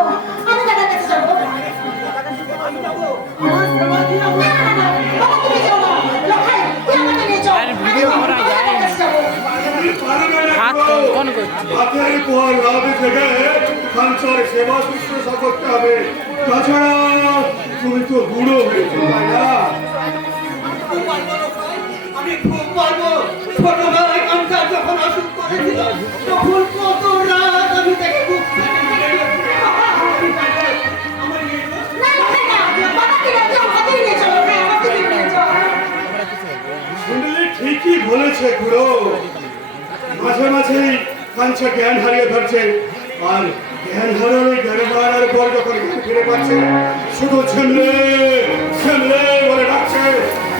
আমি দাদার কাছে যাবো আমি যাবো। না না না বাবা তুমি যাও না লোকাল তুই আমাকে নিয়ে চল ভিডিও করা যায় হাত কোন করছে হাতের পর লাভ থেকে খানসার সেবা শুশ্রূষা করতে হবে তাছাড়া তুমি তো বুড়ো হয়েছো তাই না আমি খুব পারবো। ছোটবেলায় কামকাজ যখন অসুখ করেছিল তখন কত রাত আমি তাকে বুক না না না বাবাকে নিয়ে চল আমাকে নিয়ে চলো না আমাকে নিয়ে চল শুনলে ঠিকই বলেছে বুড়ো মাঝে মাঝেই কাঞ্চা জ্ঞান হারিয়ে ধরছে আর জ্ঞান হারানোর জ্ঞান হারানোর পর যখন জ্ঞান ফিরে পাচ্ছে শুধু ছেমলে ছেমলে বলে ডাকছে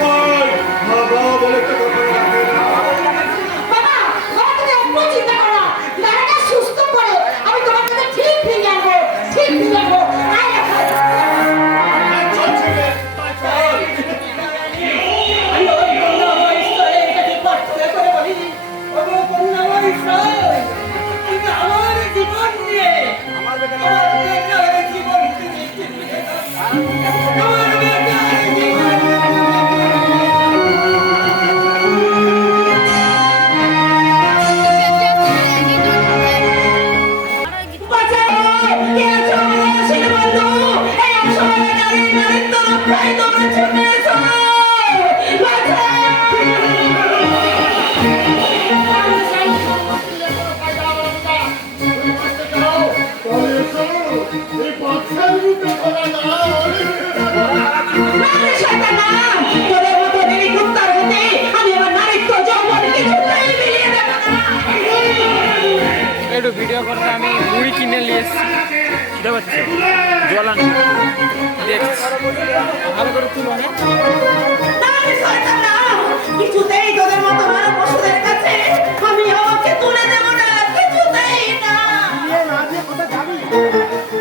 ওই বাবা বলে তো কথা ডাকে না বাবা বাবা তুমি একটু চিন্তা করো না দাদাটা সুস্থ করো আমি তোমার কাছে ঠিক ফিরে আনবো ঠিক ফিরে আনবো আয় এখন চল ছেলে চল আমি ওই কন্যাময় ঈশ্বরের কাছে প্রার্থনা করে বলি, ওগো কন্যাময় ঈশ্বর, তুমি আমার জীবন নিয়ে, আমার বেটার জীবন তুমি ফিরিয়ে দাও। আমার বেটার জীবন বাঁচাও কে আছো আসেন বন্ধু এই অসময়ে দাঁড়িয়ে নরেন্দ্র প্রায় তোমরা ছুটে এসো তোদের মতো দেরি কুত্তার হতে আমি আমার নারীত্ব যৌবন কিছুতেই মিলিয়ে দেবো না একটু ভিডিও করতে আমি মুড়ি কিনে নিয়ে এসেছি বুঝতে পারছি জ্বলান দেখছি ভালো করে তুলো না তাহলে শয়তান না, কিছুতেই তোদের মতো মানব পশুদের কাছে আমি আমাকে তুলে দেব না কিছুতেই না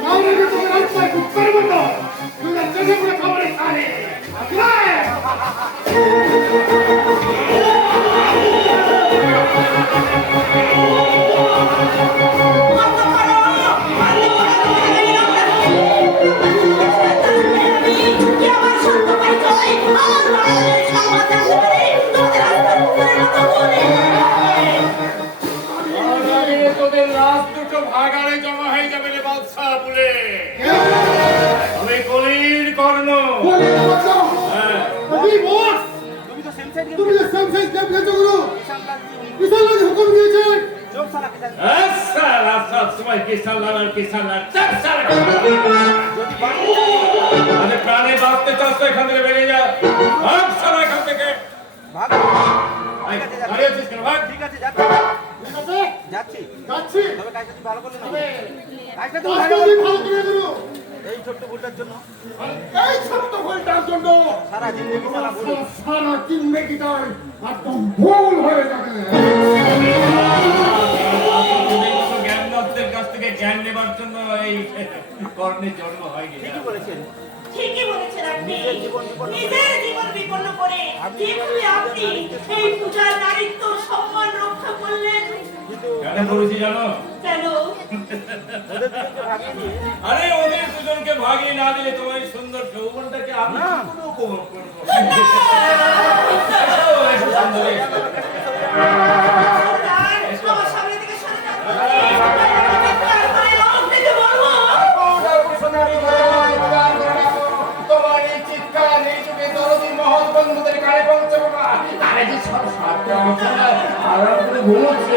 মাওলানা তো রাস্তায় কুত্তার মতো তুই চেষ্টা করে খাবারে খারে বন্ধ করো, বন্ধ করো, কি আমার সত্য পরিচয় আমার রয়েছে সংবাদ জানতে পারে তোমাদের রাস্তার কুকুরের মতো বলে তোদের লাশ দুটো ভাগাড়ে জমা হয়ে যাবে রে বাদশা বলে আমি কলির কর্ণ তুমি যে সেম সাইজ গেম খেলছো গুরু বিশাল রাজ হুকুম দিয়েছেন সব সময় কিসান লাল আরে প্রাণে বাঁচতে চাস তো এখান থেকে বেরিয়ে যা ভাগ সারা এখান থেকে দাঁড়িয়ে আছিস কেন ভাগ ঠিক আছে যাচ্ছি ঠিক আছে যাচ্ছি যাচ্ছি তবে কাজটা তুমি ভালো করলে না তবে কাজটা তুমি কাজটা ভালো তুমি ভালো করে গুরু এই ছোট্ট ভুলটার জন্য এই ছোট্ট ভুলটার জন্য সারা জিন্দগি সারা ভুল সারা জিন্দগিটাই একদম ভুল হয়ে যাবে জ্ঞানদত্তের কাছ থেকে জ্ঞান নেবার জন্য এই কর্ণের জন্ম হয়নি ঠিকই বলেছেন ঠিকই বলেছেন আপনি নিজের জীবন বিপন্ন করে কিভাবে আপনি এই পূজার নারীত্ব সম্মান রক্ষা করলেন কেন করেছি জানো কেন ওদের দুজনকে ভাগিয়ে দিয়ে আরে ওদের দুজনকে ভাগিয়ে না দিলে তোমার এই সুন্দর যৌবনটাকে আমি কি করে উপভোগ করবো এসো, এসো সুন্দরী, এসো। আমার সামনে থেকে সরে যান আপনাকে বলবো তোমার এই চিৎকার এই যুগে দরদি মহৎ বন্ধুদের কানে পৌঁছাবো না আরে যে সব সাথে আরাম করে ঘুমোচ্ছে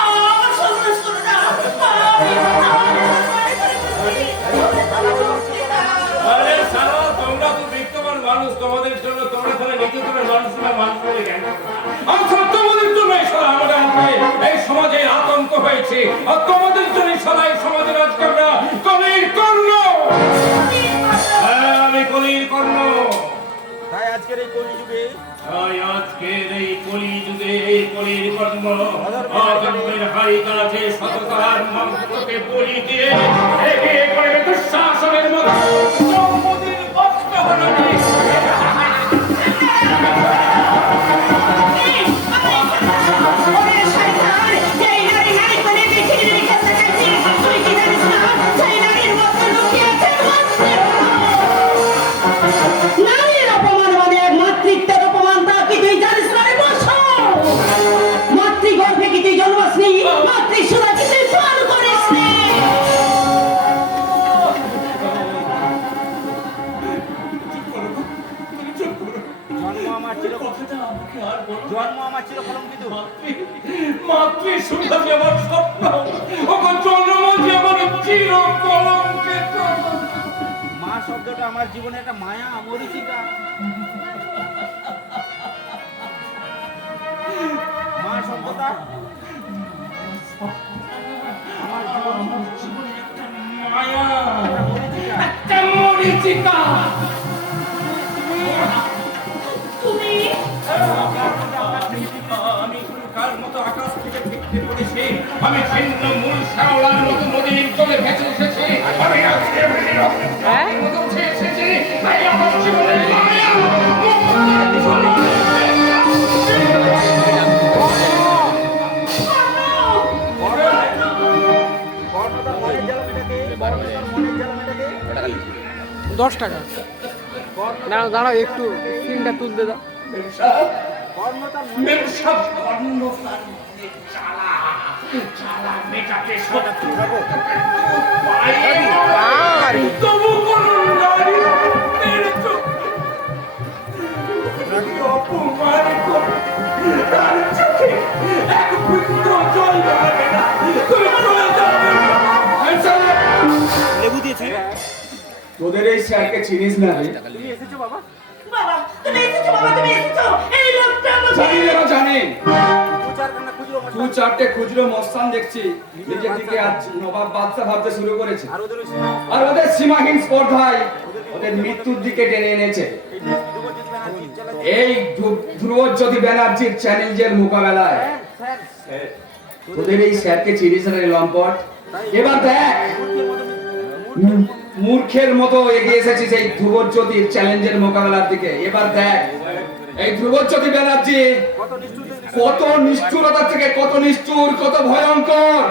আমার সন্ন্যাস করো না আরে সারা তোমরা তো বিত্তবান মানুষ তোমাদের জন্য তোমরা তাহলে নিত্যতমের মানুষরা মানুষের জ্ঞান তোমাদের জন্য আমাদের এই সমাজে আতঙ্ক হয়েছে আর তোমাদের জন্য সারা এই সমাজের আজকে আমরা কলির কর্ণ আমি কলির কর্ণ তাই আজকে আজকের এই কলিযুগে তাই আজকের এই কলিযুগে এই কলির কর্ম অধর্মের হাই কাছে সততার মন্ত্রকে বলি দিয়ে এগিয়ে পড়বে দুঃশাসনের মতো সম্মতির কষ্ট হলো না। ওরে শয়তান, এই নারী নারী বলে পৃথিবীর কাছাকাছি, তুই কি জানিস না, সেই নারীর মধ্যে লুকিয়ে আছে মাতৃত্ব। নারীর অপমান মানে এক মাতৃত্বের অপমান, তা কি তুই জানিস না রে বৎস? মাতৃগর্ভে কি তুই জন্মাসনি? মাতৃসুধা কি তুই পান করিসনি? জন্ম আমার চির জন্ম আমার চির কলঙ্কিত। মাতৃ সুখা যে আমার স্বপ্ন ওখন জন্ম যে আমার চির কলঙ্কিত। মা শব্দটা আমার জীবনে একটা মায়া মরিচিকা। মা শব্দটা আমার জীবনে মায়া একটা মরিচিকা। একটা মরীচিকা। তুমি আমি কার মতো আকাশ থেকে ফিরতে পড়েছি, আমি ছিন্ন মূল শ্যাওলার মতো নদীর তলে ভেসে এসেছি, আমি আজকে নদীর মতো উঠে এসেছি। তাই আমার জীবনের মায়া কর্ণদার মনের জ্বালা মেটাতে, কর্ণদার মনের জ্বালা মেটাতে 10 টাকা। দাঁড়াও দাঁড়াও, একটু স্ক্রিনটা তুলতে দাও। কর্ণদার মেরসাদ কর্ণতার মনে জ্বালা জ্বালা মেটাতে শক্তি পায়ে আরে। তবু কোন নারী মেরে অপমান করে তার চোখে এক পুত্র জল লাগে না। তুমি চলে যাবে না। লেবু দিয়েছি। তোদের এই স্যারকে চিনিস না রে? তুমি এসেছো বাবা? বাবা, তুমি এসেছো, বাবা তুমি এসেছো। এই লোকটা আমাকে জানি না, জানি দু চারখানা খুচরো মশলা। দু চারটে খুচরো মস্তান দেখছি নিজের দিকে আজ নবাব বাদশা ভাবতে শুরু করেছে, আর ওদের ওই সীমা- আর ওদের সীমাহীন স্পর্ধায় ওদের মৃত্যুর দিকে টেনে এনেছে। এই ধ্রুবজ্যোতি ব্যানার্জি চালাচ্ছে। এই ধ্রুবজ্যোতি ব্যানার্জির চ্যালেঞ্জের মোকাবেলায় স্যার, তোদের এই স্যারকে চিনিস না রে লম্পট? এবার দেখ, মূর্খের মতো এগিয়ে এসেছিস এই ধ্রুবজ্যোতির চ্যালেঞ্জের মোকাবেলার দিকে। এবার দেখ এই ধ্রুবজ্যোতি ব্যানার্জি কত নিষ্ঠুর দেখেছিস? কত নিষ্ঠুরতা থেকে কত নিষ্ঠুর, কত ভয়ঙ্কর।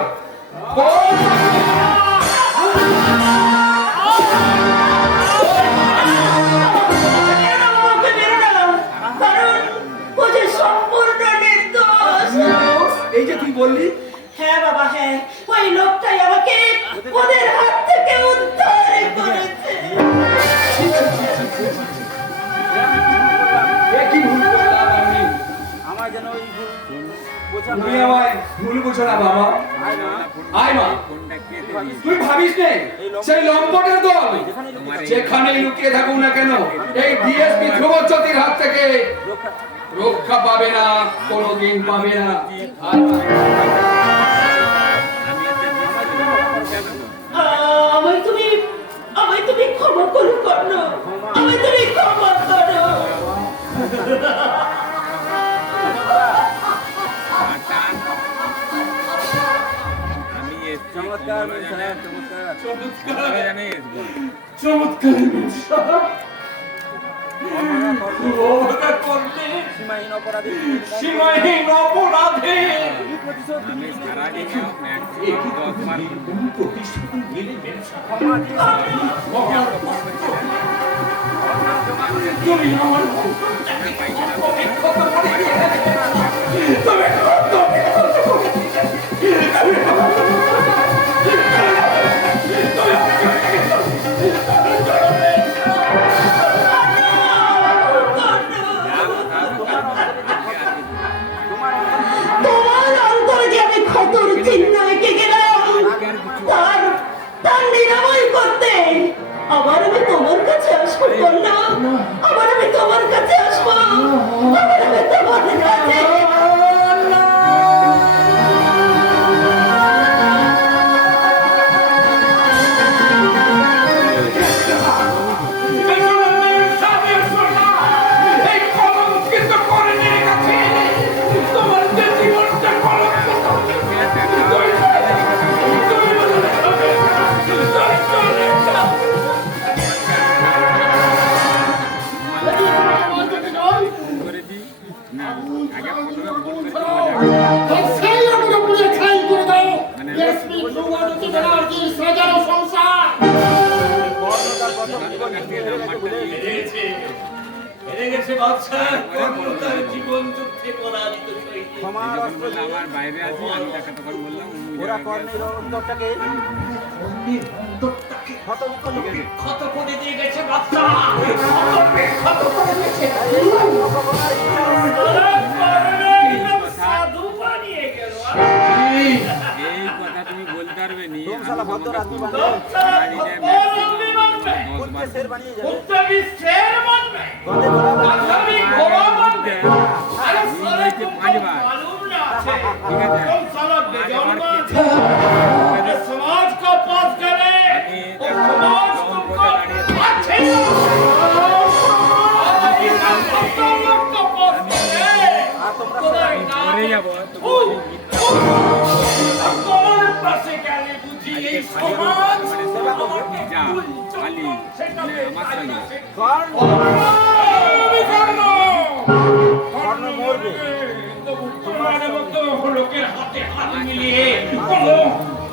আমাকে মেরো না, কারণ ও যে সম্পূর্ণ নির্দোষ। এই যে তুই বললি, হ্যাঁ বাবা হ্যাঁ, ওই লোকটাই আমাকে ওদের হাত থেকে উদ্ধার করেছে। এ কি ভুল করলাম আমি? আমার যেন ওই ভুল বোঝা না তুমি আমায় ভুল বুঝো না বাবা। হয় না। আয় মা, তুই ভাবিস নে সেই লম্পটের দল যেখানেই লুকিয়ে থাকুক না কেন এই ডিএসপি ধ্রুবজ্যোতির হাত থেকে রক্ষা পাবে না, কোনোদিন পাবে না। আয় মা। আমায় তুমি ক্ষমা করো কর্ণ, আমায় তুমি ক্ষমা করো। চমৎকার স্যার, চমৎকার। সীমাহীন অপরাধী সীমাহীন অপরাধে কি প্রতিশোধ তুমি ক্ষমা দিয়ে তুমি আমার তোমার অন্তরে যে আমি ক্ষতর চিহ্ন এঁকে গেলাম, তার নিরাময় করতে আবার আমি তোমার কাছে আসবো কন্যা, আবার আমি তোমার কাছে আসবো। বাদশা কর্ণ তার জীবন যুদ্ধে পরাজিত হইতে আমার বাইরে আছি আমি তাকে তখন বললাম ওরা কর্ণের অন্তরটাকে ক্ষত করে দিয়ে গেছে বাদশা ক্ষত করে দিয়েছে সাধু বানিয়ে গেল এই কথা তুমি বলতে পারবে নি শালা ভদ্র আদমি বানিয়ে খুদকে শের বানিয়ে যাবে উত্তরী শের মানবে গলে বলা আগামী ঘোড়া মানবে আরে সালে হয়েছে পাঁচবার। মালুম না আছে ঠিক আছে। तुम साला बेजन्म আছে ये समाज को पास करे और समाज तुमको अच्छे করে যাবো তোমার পাশে গেলে বুঝি এই সমাজ যা খালি আমার খালি কর্ণ মরবে তোমার মতো লোকের হাতে হাত মিলিয়ে কোনো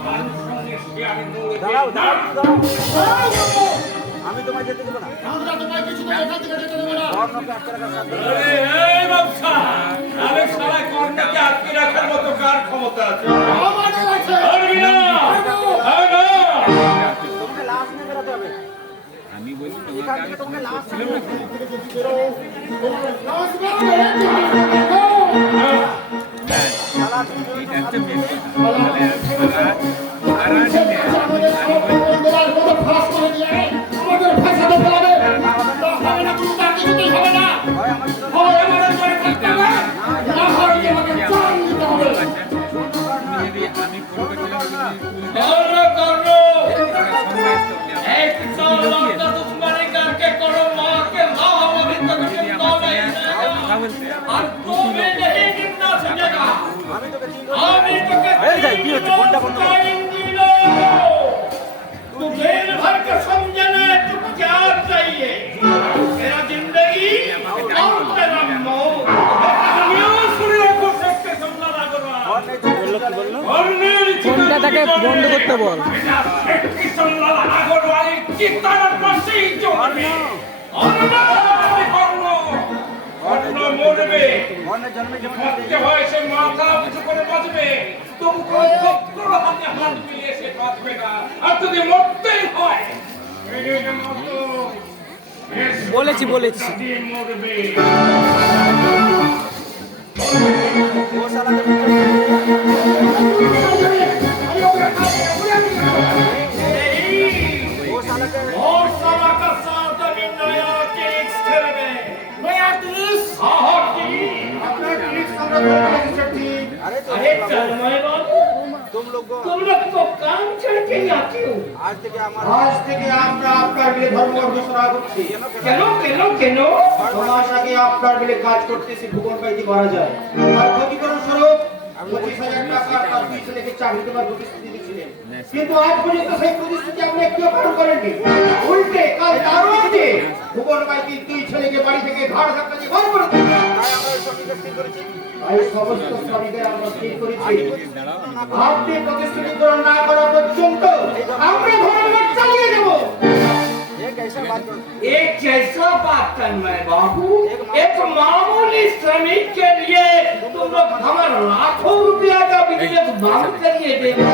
মানুষের আমি নড়ে দাঁড়াও দাঁড়াও দাঁড়াও আমি তোমায় যেতে দেবো না কর্ণকে আটকে রাখার সাধ্য নেই। আরে এই বাদশা আমি সারা কর্ণকে আটকে রাখার মতো কার ক্ষমতা আছে আমাদের আছে পারবি না তোমাকে লাশ নিয়ে বেরোতে হবে আমি বলি এখান তোমাকে থেকে তোমাকে আমি লাশ ছিলাম না শালা এটা হচ্ছে মেন কথা সারা দিনে হয় আমার আমি ফোন করছিলাম কর্ণ কর্ণ एक साल का दुश्मनी करके करो माँ के माँ अभी तक जिंदा नहीं কথা বলতে और तुम्हें नहीं जिंदा सकेगा আমি তোকে চিনতে अभी तो এই যাই, কি হচ্ছে? ফোনটা বন্ধ কর। तू दिन भर के समझना है तू क्या चाहिए तेरा जिंदगी और तेरा मौत दुनिया सूर्य को सबके समझना करो ফোনটা তাকে বন্ধ করতে বল কর্ণের জন্মে যেমন বলেছি বলেছি ও শালাকে ভিতরে ও শালাকে और सभा का साथ अभी नया टेक्स खेलবে नया टेक्स हाँ अपना टेक्स अरे तो अरे तन्मय बाबू तुम लोग तुम लोग तो काम करके आते हो आज থেকে আমার আজ থেকে আমরা আপনার বিলে ধর্ম ঘোষণা করছি কেন কেন কেন 6 মাস আগে আপনার বিলে কাজ করতেছি ভূগোল পাইতে মারা যায় আর ক্ষতিপূরণ স্বরূপ 25,000 টাকা তার দুই ছেলেকে চাকরি দেওয়ার প্রতিশ্রুতি দিয়েছিলেন কিন্তু আজ পর্যন্ত সেই প্রতিশ্রুতি আপনি একটিও পালন করেননি উল্টে কাল তারও আগে ভূগোল পাইতে দুই ছেলেকে বাড়ি থেকে ঘাড় ধাক্কা দিয়ে বার করে দিলেন তাই আমরা এই সঠিক স্থির করেছি তাই সমস্ত শ্রমিকের আমরা স্থির করেছি আপনি প্রতিশ্রুতি পূরণ না করা পর্যন্ত আমরা ধর্মঘট চালিয়ে দেব एक ऐसा बात करो एक जैसा बात तन्मय बाबू एक मामूली श्रमिक के लिए तुम लोग हमारा लाखों रुपया का बिजनेस बंद करिए देंगे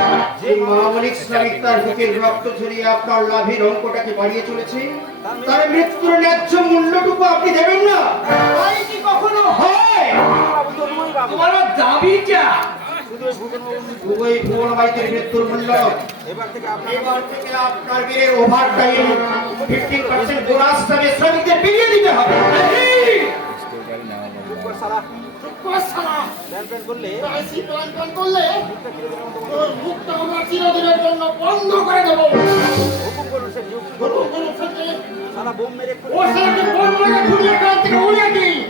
যে মামলিক শ্রমিক তার বুকের রক্ত ঝরিয়ে আপনার লাভের অঙ্কটাকে বাড়িয়ে চলেছে তার মৃত্যুর ন্যায্য মূল্যটুকু আপনি দেবেন না তাই কি কখনো হয় বাবু তো নয় বাবু तुम्हारा दाबी क्या শুধু এই ভূগোল দুই ভুবন বাইকের মৃত্যুর মূল্য এবার থেকে আপনার এবার থেকে আপনার বিলের ওভার টাইম 50% বোনাস হিসাবে শ্রমিকদের বিলিয়ে দিতে হবে চুপ কর শালা প্ল্যান প্ল্যান করলে হুকুম করুন সে শালা বোম মেরে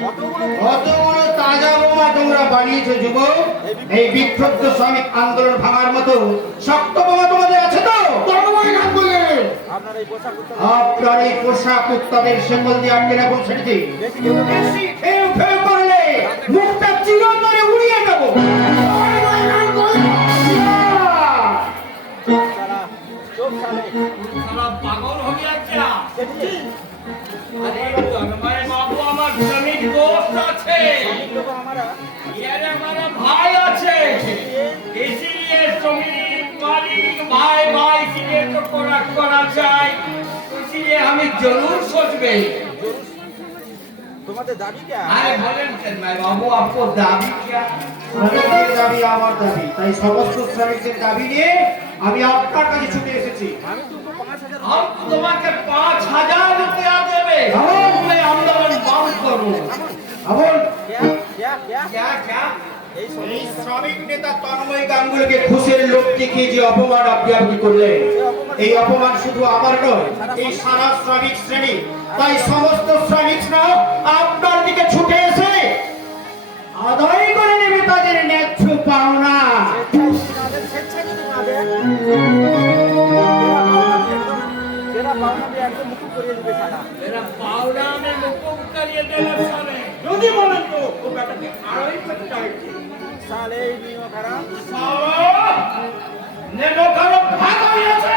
কতগুলো কত বড় তাজা বোমা তোমরা বানিয়েছো যুবক এই বিক্ষুব্ধ শ্রমিক আন্দোলন ভাঙার মতো শক্ত বোমা তোমাদের আছে তো আপনার এই পোশাক আপনার এই পোশাক উত্তাদের শেকল দিয়ে আটকে রাখুন সেটিতে বেশি কেউ বেশি খেয়ে খেয়ে করলে মুখটা চিরতরে উড়িয়ে দেবো শালা চোখ শালে साला पागल हो गया क्या সেটি अरे तन्मय बाबू हमार जमीन ये हमारा भाई अच्छे इसीलिए श्रमिक मालिक भाई भाई इसीलिए तो करा चाहे इसीलिए हमें जरूर सोचबे তোমাদের দাবি क्या আরে বলেন কেন ভাই বাবু आपको দাবি क्या শ্রমিকদের দাবি আমার দাবি, তাই সমস্ত শ্রমিকদের দাবি নিয়ে আমি আপনার কাছে ছুটে এসেছি। আমি तुमको 5000 हम তোমাকে 5000 रुपया देवे हम आंदोलन बंद करो আমল क्या क्या क्या क्या এই এই শ্রমিক নেতা তন্ময় গাঙ্গুলিকে ঘুষের লোক দেখিয়ে যে অপমান আপনি করলেন, এই অপমান শুধু আমার নয়, এই সারা শ্রমিক শ্রেণী, তাই সমস্ত শ্রমিকরা আপনার দিকে ছুটে এসে আদায় করে নেবে তাদের ন্যায্য পাওনা। স্বেচ্ছায় যদি না দেয় এরা পাওনা দিয়ে একদম মুকুব করিয়ে দিবে সারা मेरा पावड़ा में मुकुम करिए देला साले যদি বলেন তো ও বেটাকে আড়াই কোটি টাকা দিই সালে এই নিয়ম খারাপ সালা নেনো কারো ভাগ হয়েছে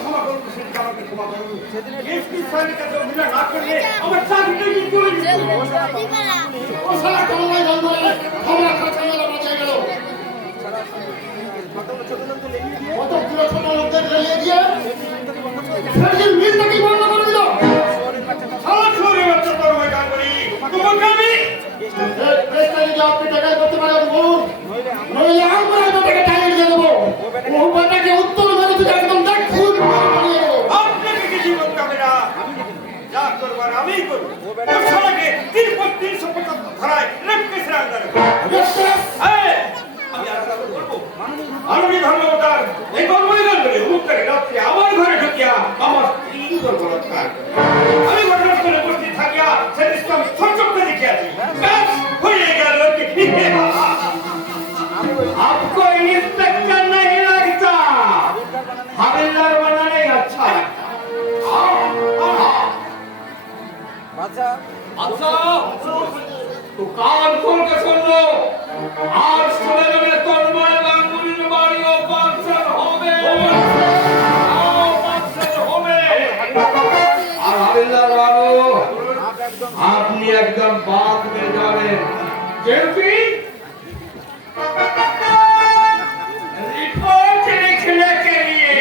ক্ষমা করুন সেটা আমাকে ক্ষমা করুন সেদিনে এসপি স্যারের কাছে অভিযোগ না করলে আমার চাকরিটা কি করে দিত ও সালা কলমাই বন্ধ করে আমরা খাতা মেলা বাজায় গেল কত ছোট লোক তো লেগে দিয়ে কত পুরো ছোট লোকদের রেলে দিয়ে বন্ধ করে দিল ফেরজির মিলটাকে বন্ধ করে দিল শহরের বাচ্চা সালা চোরে বাচ্চা তোর ভাই কাজ করি তোমাকে আমি কেসটা যদি আপনি টাকা করতে পারেন বলুন নইলে নইলে আমরা বেটাকে টাইট দিয়ে দেবো ও বেটাকে উত্তর মেরে তুই একদম দেখ খুন আপনাকে কিছু করতে হবে না যা করবার আমি করব ও শালাকে 375 ধারায় রেপ কেসের আন্ডারে আমি আলাদা করব আমি ধর্মদার এই কর্মই করবে উত্তরে রাত্রে আমার ঘরে ঢুকিয়া আমার কি করব রক্ষা আমি ঘটনা করে উপস্থিত থাকিয়া সেদিন আমি সচক্ষে দেখিয়াছি ব্যাস হয়ে গেল आपको इंस्पेक्टर नहीं लगता हवलदार बनाने अच्छा বাচ্চা अच्छा तो कान खोल के सुन लो आज सुबह में तोड़मार गांगुली ने बारी ऑपरेशन होवे ऑपरेशन होवे और हवलदार वालों आपने एकदम बात में जाने जेपी रिपोर्ट लिखने के लिए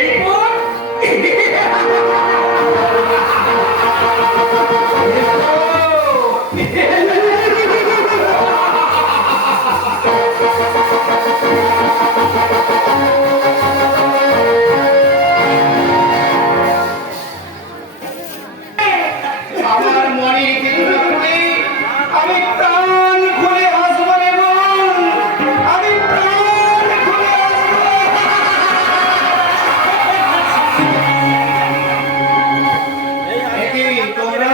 আমার মনে ভিতরে আমি প্রাণ খুলে হাসবো রে বোন আমি প্রাণ খুলে এই হাসবো তোমরা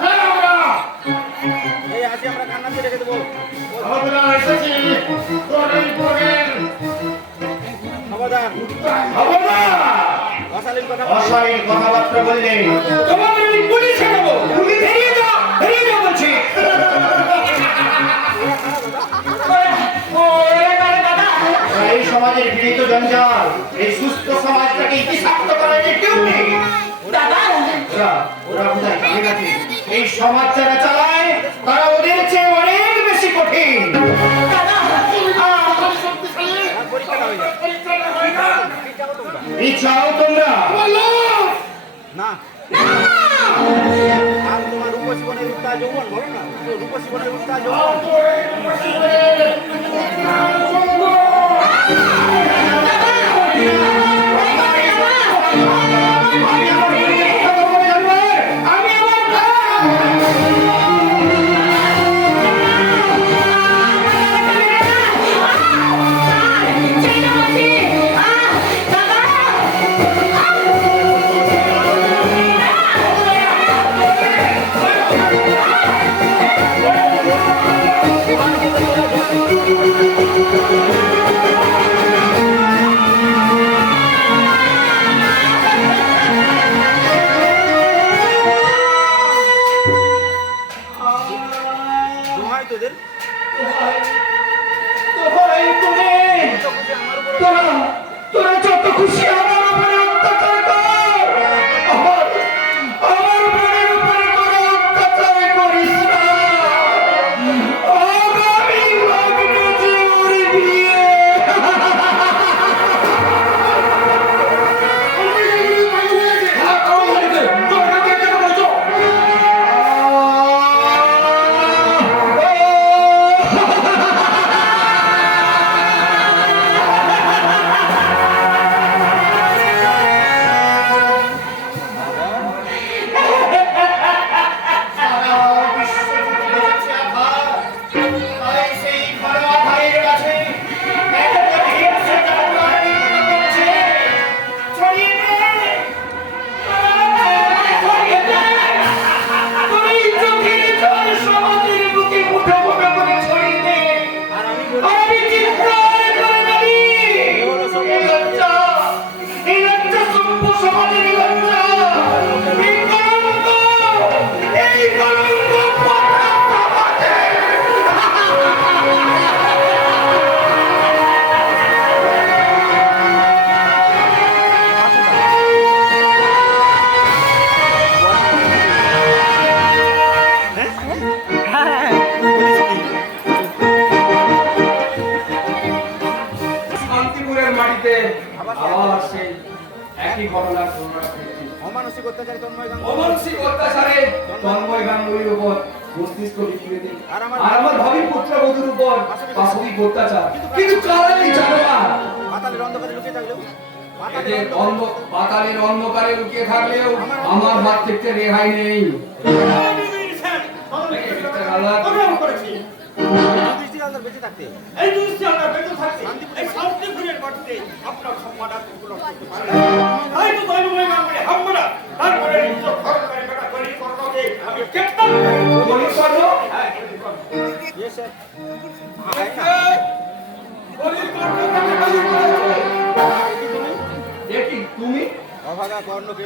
হ্যাঁ আমরা এই হাসি আমরা কান্না দিয়ে রেখে দেবো আমরা এসেছি তোর এই বোনের খবরদার খবরদার অশালীন কথা অশালীন কথাবার্তা বললে তোমাদের আমি পুলিশে দেবো পুলিশ বেরিয়ে যাও বলছি এই সমাজের গৃহীত জঞ্জাল, এই সুস্থ সমাজটাকে ইতিসাক্ত করার যে কেউ নেই। ওরা বোধহয় ঠিক আছে, এই সমাজ যারা চালায় তারা ওদের চেয়ে অনেক বেশি কঠিন। পরীক্ষাটা হয়ে যায় এই চাও তোমরা না আর তোমার রূপসীবনের উত্তাল যৌবন বলো না রূপসীবনের উত্তাল যৌবন দোহাই তোদের তোরা যত খুশি আমার উপরে অত্যাচার কর আমার বোনের উপরে কোনো অত্যাচার করিস না একই ঘটনার পুনরাবৃত্তি। অমানসিক অত্যাচারী তন্ময় গাঙ্গুলি অমানসিক অত্যাচারে তন্ময় গাঙ্গুলির উপর মস্তিষ্ক বিকৃতি আর আমার আর আমার ভাবি পুত্রবধূর উপর পাশবিক অত্যাচার, কিন্তু কারাই জানে না। পাতালের অন্ধকারে লুকিয়ে থাকলেও এদের পাতালের অন্ধকারে লুকিয়ে থাকলেও আমার হাত থেকে রেহাই নেই। দৃষ্টি আলাদা বেঁচে থাকতে এই দৃষ্টি আমরা বেঁচে থাকতে এই শান্তিপুরের মাটিতে আপনার সম্মান আর পূরণ করতে পারেন। তাই তো তন্ময় গাঙ্গুলি হামলা তারপরে নিজের ঘরবাড়ি বেটা গলি করতে আমি গ্রেফতার গুলি করলো? হ্যাঁ গুলি করব। ইয়ে স্যার গুলি করলো তাকে গুলি করেছে। এ কি তুমি? অভাগা কর্ণকে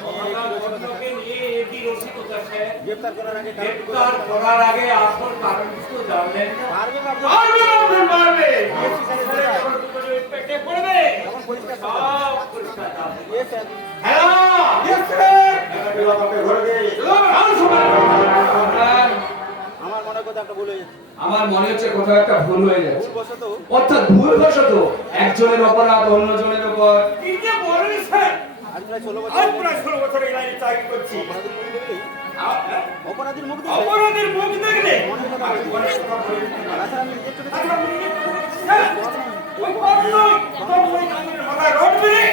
নিয়ে কি রসিকতা স্যার? গ্রেফতার করার আগে গ্রেফতার করার আগে আসল কারণ কিছু জানলেন না? পারবে পারবে পারবে ইয়ে পেটে পড়বে তখন পরিষ্কার সব পরিষ্কার যাবে। ইয়ে স্যার আমার মনে কথা একটা ভুল হয়ে যাচ্ছে আমার মনে হচ্ছে কোথাও একটা ভুল হয়ে যাচ্ছে, ভুলবশত অর্থাৎ ভুলবশত একজনের অপরাধ অন্যজনের উপর। কি যে বলেন স্যার, আজ প্রায় 16 বছর আজ প্রায় 16 বছর এই লাইনে চাকরি করছি। অপরাধীর মুখ দেখলেই অপরাধের মুখ দেখলে মনে কথা বলে। তাছাড়া আমি নিজের চোখে আচ্ছা, স্যার, ওই কর্ণই তন্ময় গাঙ্গুলির মাথায় রড মেরে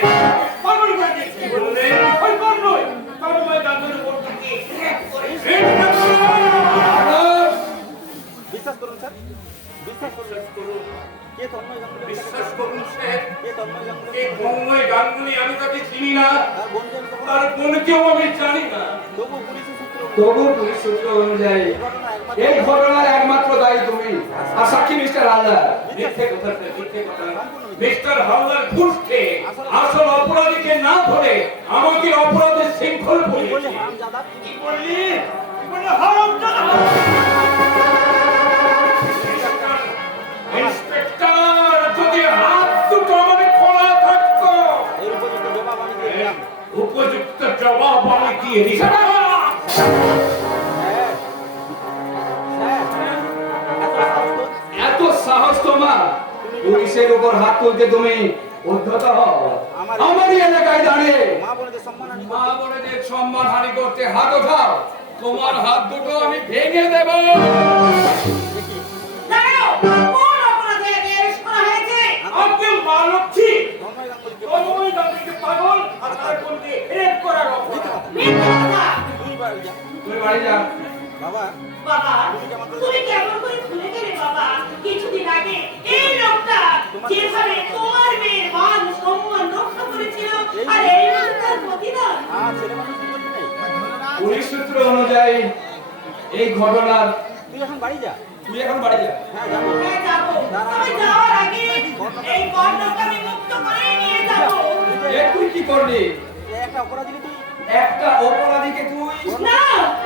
পাগল করে দিয়েছে। কি বললেন? ওই কর্ণই তন্ময় গাঙ্গুলির উপর থেকে বিশ্বাস করুন স্যার বিশ্বাস করুন কে তন্ময় গাঙ্গুলি বিশ্বাস করুন স্যার, কে তন্ময় গাঙ্গুলি এই তন্ময় গাঙ্গুলি আমি তাকে চিনি না, তার বোনকে আমি কখনো তার বোনকেও আমি জানি না। তবু পুলিশের সূত্র তবু পুলিশ সূত্র অনুযায়ী এই ঘটনার একমাত্র দায়ী তুমি আর সাক্ষী মিস্টার হালদার। মিথ্যে কথা স্যার, মিথ্যে কথা। মিস্টার হালদার ঘুরতে আসল অপরাধীকে না ধরে আমাকে অপরাধের শৃঙ্খল বলে বলেছে। হারামজাদা কি বললি? কি বললি? হারামজাদা! ইন্সপেক্টর, যদি হাত দুটো আমার খোলা থাকতো, এই উপযুক্ত জবাব আমি দিয়ে দিলাম উপযুক্ত জবাব আমি দিয়ে দিতাম। স্যার স্যার এত সাহস তোমার, পুলিশের উপর হাত তুলতে তুমি উদ্ধত হও আমারই এলাকায় দাঁড়িয়ে মা বোনদের সম্মান আনি মা বোনেদের সম্মানহানি করতে হাত ওঠাও। তোমার হাত দুটো আমি ভেঙে দেব। দাঁড়াও, কোন অপরাধে একে অ্যারেস্ট করা হয়েছে? আপনি মালক্ষী তন্ময় গাঙ্গুলিকে তন্ময় গাঙ্গুলিকে পাগল আর তার বোনকে রেপ করার অপরাধ। মিথ্যা কথা। দুইবার যা তুমি বাড়ি যাও। বাবা বাবা, তুমি কেমন করে ভুলে গেলে বাবা? কিছুদিন আগে এই লোকটা যেভাবে তোমার মেয়ের মান সম্মান রক্ষা করেছিল, আর এই লোক তার প্রতিদান। আর ছেলে মানুষ কি বলতে নেই পুলিশ সূত্র অনুযায়ী এই ঘটনার তুই এখন বাড়ি যা তুই এখন বাড়ি যা। হ্যাঁ যাবো হ্যাঁ, যাবো। তবে যাওয়ার আগে এই কর্ণকে আমি মুক্ত করে নিয়ে যাবো। এ তুই কি করলি? এই একটা অপরাধীকে তুই একটা অপরাধীকে তুই না,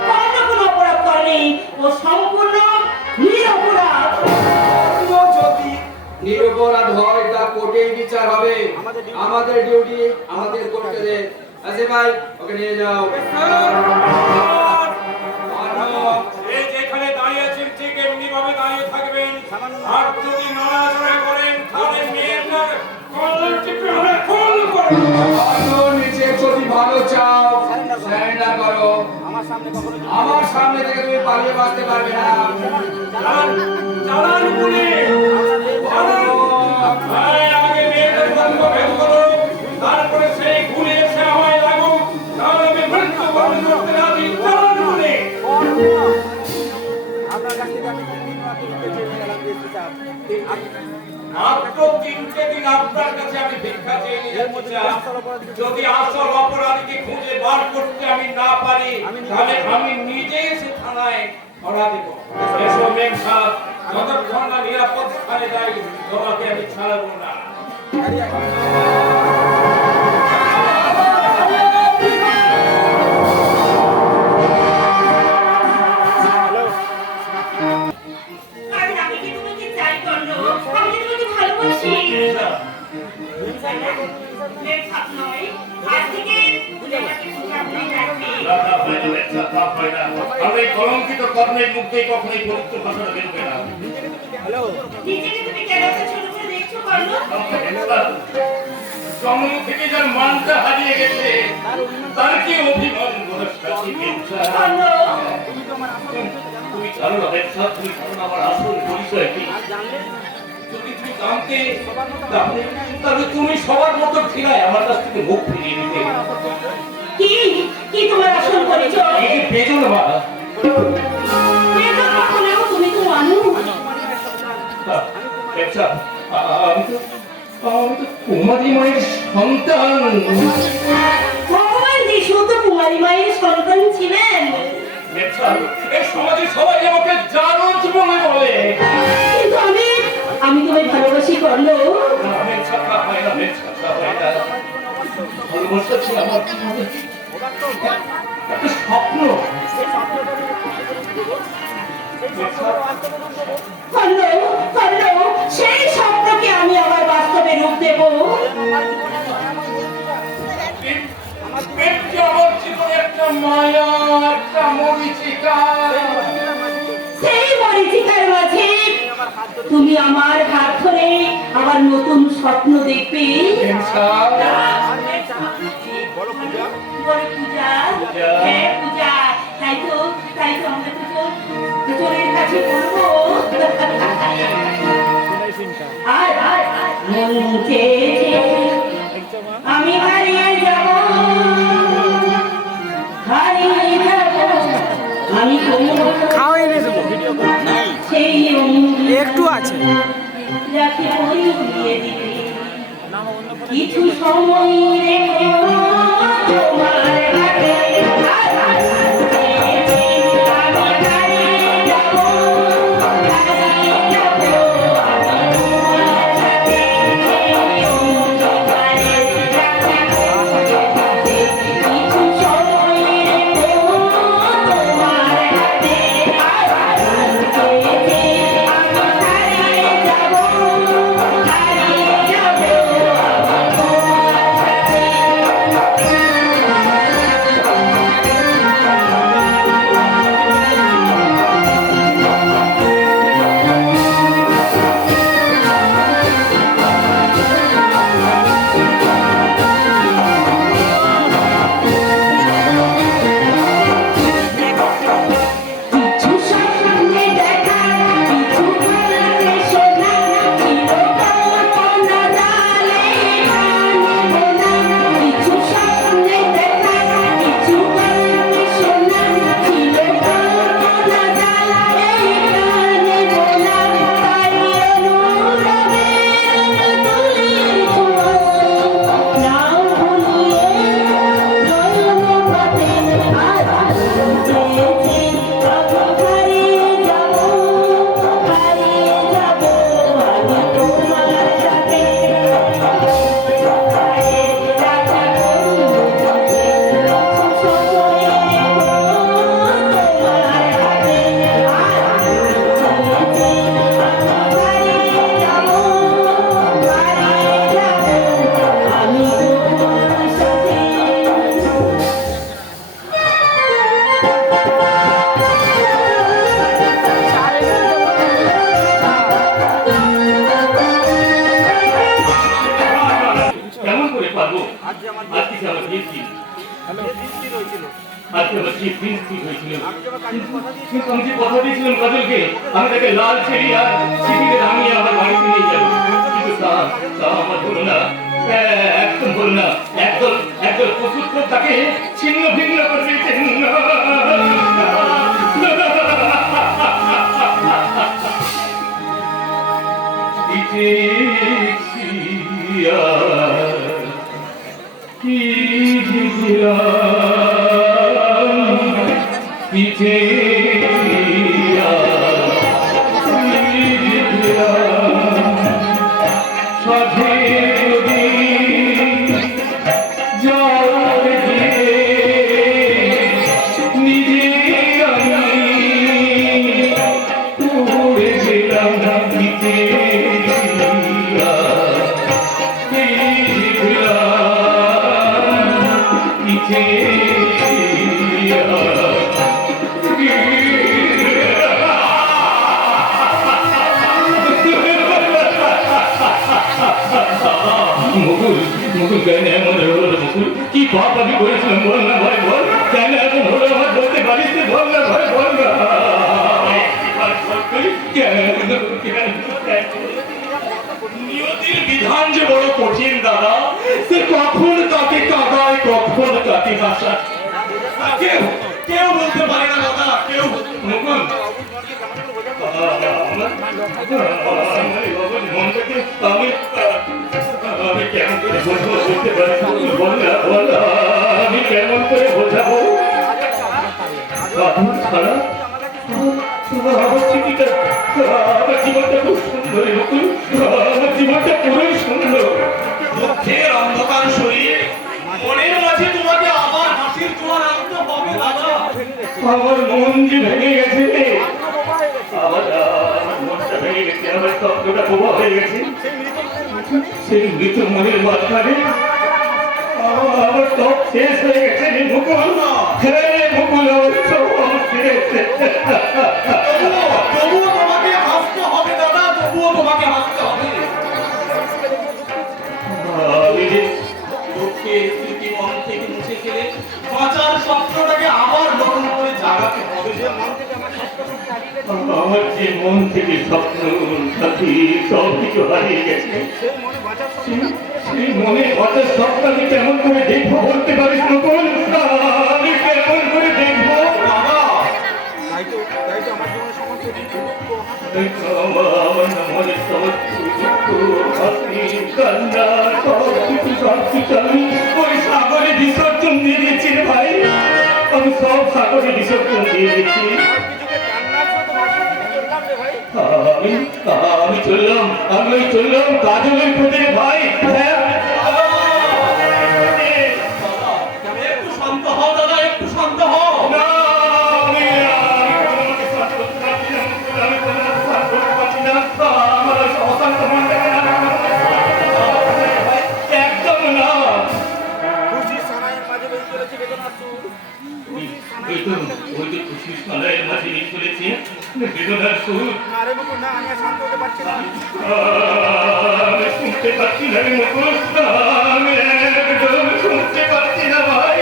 কর্ণ কোনো অপরাধ করেনি। ও সম্পূর্ণ নিরপরাধ। অন্য যদি নিরপরাধ হয় তা কোর্টেই বিচার হবে। আমাদের ডিউটি আমাদের করতে দে। আসে ভাই, ওকে নিয়ে যাও। এই যেখানে দাঁড়িয়ে আছেন ঠিক এমনি ভাবে দাঁড়িয়ে থাকবেন। আর যদি নড়াচড়া করেন তাহলে মেয়ের কল টিপে হবে কল করে। আরো নিচে যদি ভালো চাও সারেন্ডার করো। আমার সামনে কখনো আমার সামনে থেকে তুমি পালিয়ে বাঁচতে পারবে না। চালান বলে আগে মেয়েদের গল্প ভেদ করো, তারপরে সেই ঘুরে এসে আমায় লাগো, তাহলে আমি মৃত্যুবরণ করতে রাজি। চালান বলে আপনার কাছ থেকে আমি 3 দিন মাত্র চেয়ে গেলাম দিয়েছি স্যার মাত্র 3টে দিন আপনার কাছে আমি ভিক্ষা চেয়ে নিয়ে যাচ্ছি স্যার। যদি আসল অপরাধীকে খুঁজে বার করতে আমি না পারি তাহলে আমি নিজে এসে থানায় ধরা দেব। এসো মেম সাহেব, যতক্ষণ না নিরাপদ স্থানে যাই তোমাকে আমি ছাড়বো না। কারণ আমি কি তোমাকে চাই কর্ণ? আমি কি তোমাকে ভালোবাসি? মেয়ের সাথ নয়। আজ থেকে তুমি আমাকে সুখাবলি রাখবে। আমি কলঙ্কিত কর্মের মুখে কখনোই পবিত্র ভাষাটা বেরোবে না। হ্যালো নিজেকে তুমি কেন এত ছোট করে দেখছো কর্ণ? জন্ম থেকে যার মানটা হারিয়ে গেছে তার কি অভিমান করার শাস্তি পেয়েছে? তুমি জানো না ব্যবসা, তুমি জানো না আমার আসল পরিচয় কি? যদি তুমি জানতে তাহলে তুমি সবার মতো ঠিকায় আমার কাছ থেকে মুখ ফিরিয়ে নিতে। কি কি তোমার আসল পরিচয়? এই যে বেজন মা, বেদনা হলেও তুমি তো মানুষ। ব্যবসা, আমি তো কুমারী মায়ের সন্তান। ভগবান যিশু তো কুমারী মায়ের সন্তান ছিলেন। ব্যবসা, এই সমাজে সবাই আমাকে জারজ বলে বলে। কিন্তু আমি তোমায় ভালোবাসি কর্ণ। ব্যবসা হয় না, ব্যবসা হয় না। ভালোবাসা ছিল আমার একটা স্বপ্ন। কর্ণ, সেই স্বপ্নকে আমি আমার বাস্তবে রূপ দেব। ব্যক্তি আমার জীবনে একটা মায়া, একটা মরিচিকা। সেই মরীচিকার মাঝে তুমি আমার হাত ধরে আবার নতুন স্বপ্ন দেখবে। বড় পূজা, হ্যাঁ পূজা। তাই তো আমরা দুজনের কাছে বলবো। মন চেয়েছে আমি হারিয়ে যাব, আমি খাওয়াই এনে দেবো সেই একটু আছে যাকে উড়িয়ে দিবে। কিছু সময় রেখো তোমার হাতে, কেমন করে পারবো? আজকে আমার বিয়ে আজকে আমার কি বৃষ্টি হয়েছিল, কিন্তু আমি যে কথা দিয়েছিলাম কাজলকে আমি তাকে লাল ছেড়ি আর সিটিতে নামিয়ে আমার বাড়িতে নিয়ে যাবো, কিন্তু তা আমার হলো না। একদম হলো না। একদল পশুত্ব তাকে ছিন্ন ভিন্ন করে দিয়েছেন। মুকুল কেন এমন হলো মুকুল? কি পাপ আমি করেছিলাম বল না ভাই বল, কেন এমন হলো আমার বলতে পারিস না? বল না ভাই বল না। নিয়তির বিধান যে বড় কঠিন দাদা, সে কখন কাকে কাঁদায় কখন কাকে হাসায় কেউ কেউ বলতে পারে না দাদা, কেউ। মুকুল মনটাকে আমি কেমন করে বোঝাবো বলতে পারি? বল না বল না, আমি কেমন করে বোঝাবো? আমার ছাড়া আমার চিঠিটা, আমার জীবনটা খুব সুন্দর মুকুল, আমার জীবনটা পুরোই সুন্দর। দুঃখের অন্ধকার সরিয়ে মনের মাঝে তোমাকে আবার হাসির জোয়ার আনতে হবে দাদা। আমার মন যে ভেঙে গেছে, আমার মনটা ভেঙে গেছে, আমার তত্ত্বটা প্রভাব হয়ে গেছে। সেই মৃত মনের মাঝখানে আমার সব শেষ হয়ে গেছে রে মুকুল। হ্যাঁ মুকুল, আমার সব শেষ। তবুও তোমাকে হাসতে হবে দাদা, তবুও তোমাকে হাসতে হবে। আমি যে দুঃখের স্মৃতি মন থেকে মুছে ফেলে বাঁচার স্বপ্নটাকে আবার নতুন করে জাগাতে হবে। আমার যে মন থেকে স্বপ্ন সাথী সব কিছু হারিয়ে গেছে, সেই মনে বাঁচার স্বপ্ন আমি কেমন করে দেখবো বলতে পারিস মুকুল? আমি কেমন করে দেখবো? ওই সাগরে বিসর্জন দিয়ে দিয়েছি রে ভাই, আমি সব সাগরে বিসর্জন দিয়ে দিয়েছি। আমি চললাম কাজলের খোঁজে ভাই। একটু শান্ত হও দাদা, একটু শান্ত হও। না আমি তোমাকে শান্ত করতে পারছি না, আমি তোমাকে শান্ত করতে পারছি না। আমার অশান্ত মন থেকে একদম না। ওই তো খুশির সালাইয়ের মাঝে নিয়ে চলেছে বেদনার সুর। আমি শুনতে পাচ্ছি না রে মুকুল, আমি একদম শুনতে পাচ্ছি না ভাই।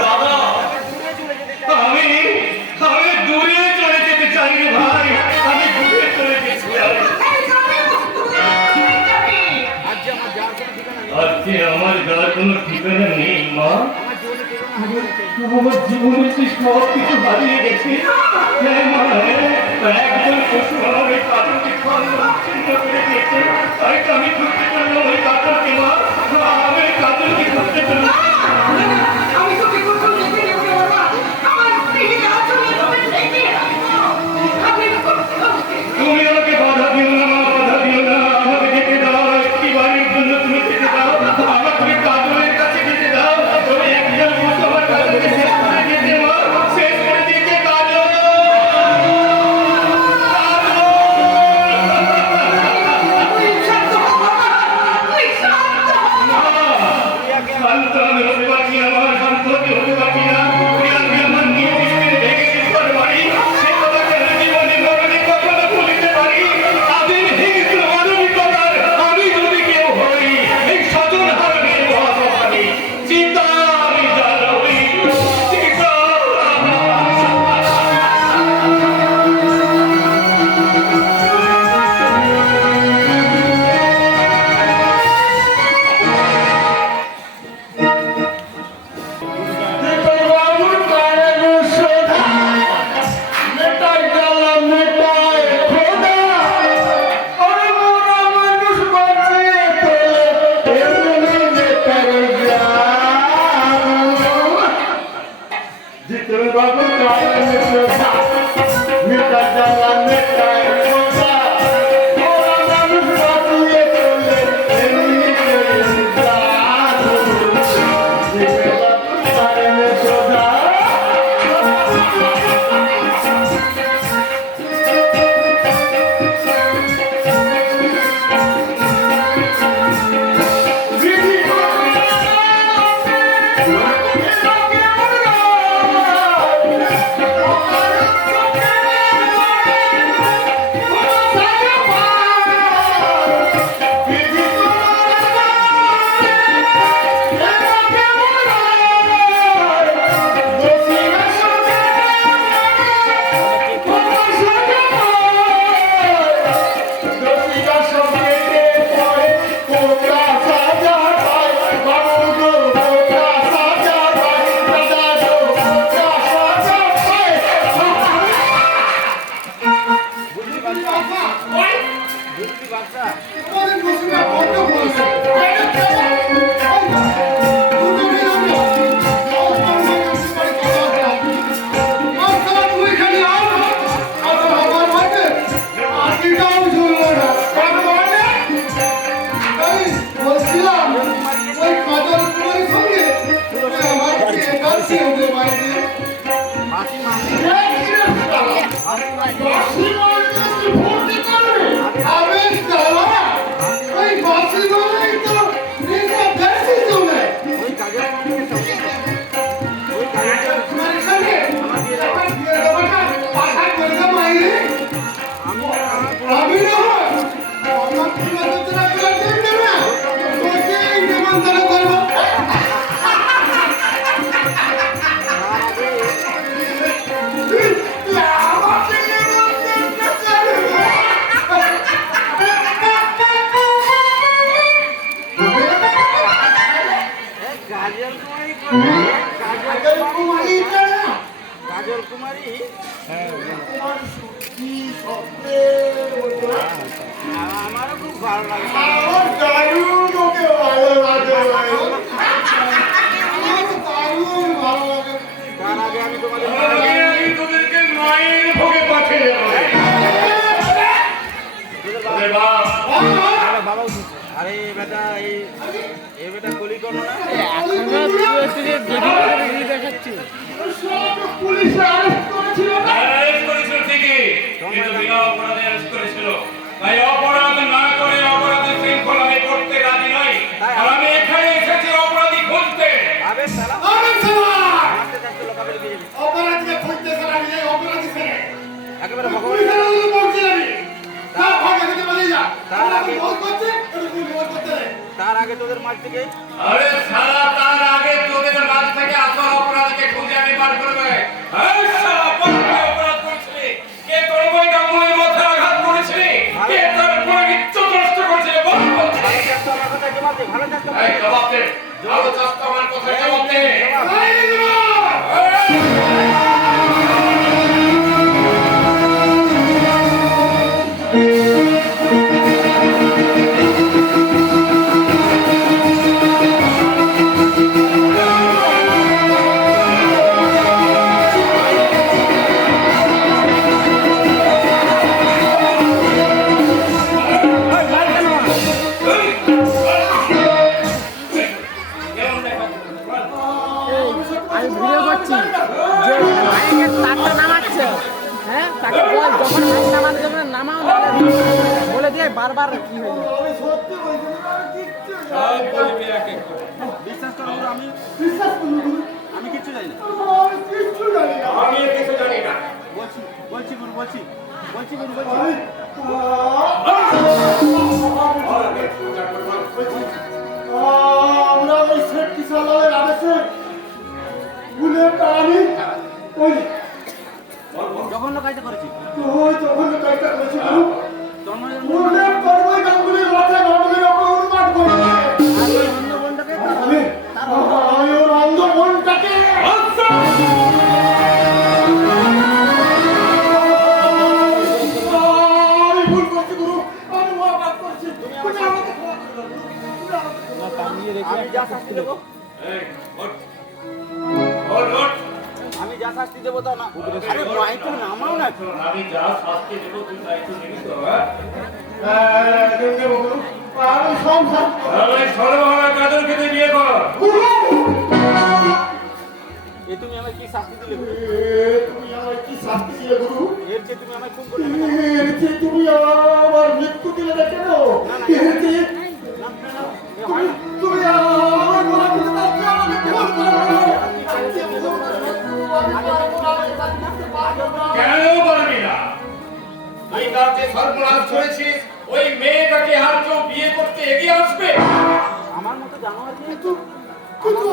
দাদা আমি দূরে চলে যেতে চাই রে ভাই, আমি দূরে চলে যেতে চাই। আজকে আমার যার কোনো ঠিকানা নেই মা, আমার জীবনে সব কিছু হারিয়ে গেছে। একজন পশু আমাকে কাজলকে ছিন্ন করে দিয়েছে, তাই তো আমি খুঁজতে পারলাম ওই কাজলকে। মা আমি কাজলকে খুঁজতে পারলাম। আমি তোকে কোথাও যেতে দেব না বাবা, আমার স্ত্রীকে আসলে তোকে ঠেকিয়ে রাখবো। তুমি আমাকে বাধা দিও না মা, বাধা দিও না, আমাকে যেতে দাও। একটি বাড়ির জন্য তুমি যেতে দাও, আমাকে কাজলের কাছে যেতে দাও। তুমি একজন পশু আমার কাজলকে শেষ করে দিতে মা, শেষ করে দিতে কাজল। শান্ত আমি কাজল কুমারী আমারও খুব ভালো লাগে। তার আগে আমি তোমাদের আমি তোদেরকে মায়ের ভোগে পাঠিয়ে দেবো। তোদের বাপ বাবা আরে বেটা এই বেটা কলি করো না দেখাচ্ছি অ্যারেস্ট করেছিল ঠিকই, কিন্তু বিনা অপরাধে অ্যারেস্ট করেছিল। তাই অপরাধ না করে অপরাধের শৃঙ্খলা আমি করতে রাজি নই। আর আমি এখানে এসেছি অপরাধী খুঁজতে। আবে শালা মারতে যাচ্ছে লোকাবে দিয়ে অপরাধীকে খুঁজতে ছাড়া আমি এই অপরাধী ছেলে একেবারে ভগবান পুলিশের কাছে পৌঁছে যাবি না ভাগে যেতে পারি যা তার আগে বল করছে এটা তুই বল করতে রে তার আগে তোদের মাঠ থেকে আরে শালা, তার আগে তোদের মাঝ থেকে আসল অপরাধীকে খুঁজে আমি বার করবে। এই শালা, বড় অপরাধ করেছিলি? কে তোর বইটা মুখে মাথায় আঘাত করেছিলি? কে তোর বই ইজ্জত নষ্ট করেছিল? বল বল। ভালো চেষ্টা আমার কথা জবাব দে ভালো চেষ্টা এই জবাব দে। ভালো চাস্তা আমার কথা জবাব দে। আমি ভিডিও করছি যে বাইকের তারটা নামাচ্ছে, হ্যাঁ তাকে বল যখন বাইক নামানো যাবে না, নামাও না বলে দিয়ে বারবার কি হয়ে যায়। আমি সত্যি বলছি না কিচ্ছু সব বলবি এক এক করে। বিশ্বাস করো গুরু, আমি বিশ্বাস করুন আমি কিচ্ছু জানি না আমি কিচ্ছু জানি না আমি কিছু জানি না। বলছি বলছি গুরু বলছি বলছি গুরু আমি আমরা ওই শেখ কিশোর লালের আদেশে বুলেটটা আমি ওই জঘন্য কাজটা করেছি ওই যখন কাজটা করেছিল জন্মের বুলেট করবই গাঙ্গুলির মাথায় গাঙ্গুলির ওপর উন্মাদ করে অন্য বন্ধকে আমি ওর অন্ধ মনটাকে আমি ভুল করছি গুরু আমি ওয়াবাদ করছি তুমি আমাকে ক্ষমা করে দাও গুরু। তুমি আমাকে ক্ষমা করে দাও। আমি যা শাস্তি দেবো এই, ওঠ। ওঠ, ওঠ। আমি যা শাস্তি দেবো তা না আরে মাইক নামাও না আমি যা শাস্তি দেবো তুই তাই তো নিবি তো, হ্যাঁ? দেবো গুরু আমি সংসার তাহলে সর্বহারা কাজলকে তুই বিয়ে কর। এ তুমি আমায় কি শাস্তি দিলে গুরু? তুমি আমার কি শাস্তি দিলে গুরু এর চেয়ে তুমি আমায় খুন করলে না? এর চেয়ে তুমি আমার মৃত্যু দিলে না কেন এর চেয়ে না, এ হয় না। তুমি আমার গলা টিপে দাও, তুমি আমাকে খুন করে দাও। কেন বলবি না? তুই তার যে সর্বনাশ করেছিস, ওই মেয়েটাকে আর কেউ বিয়ে করতে এগিয়ে আসবে? আমার মতো জানোয়ার কি কিন্তু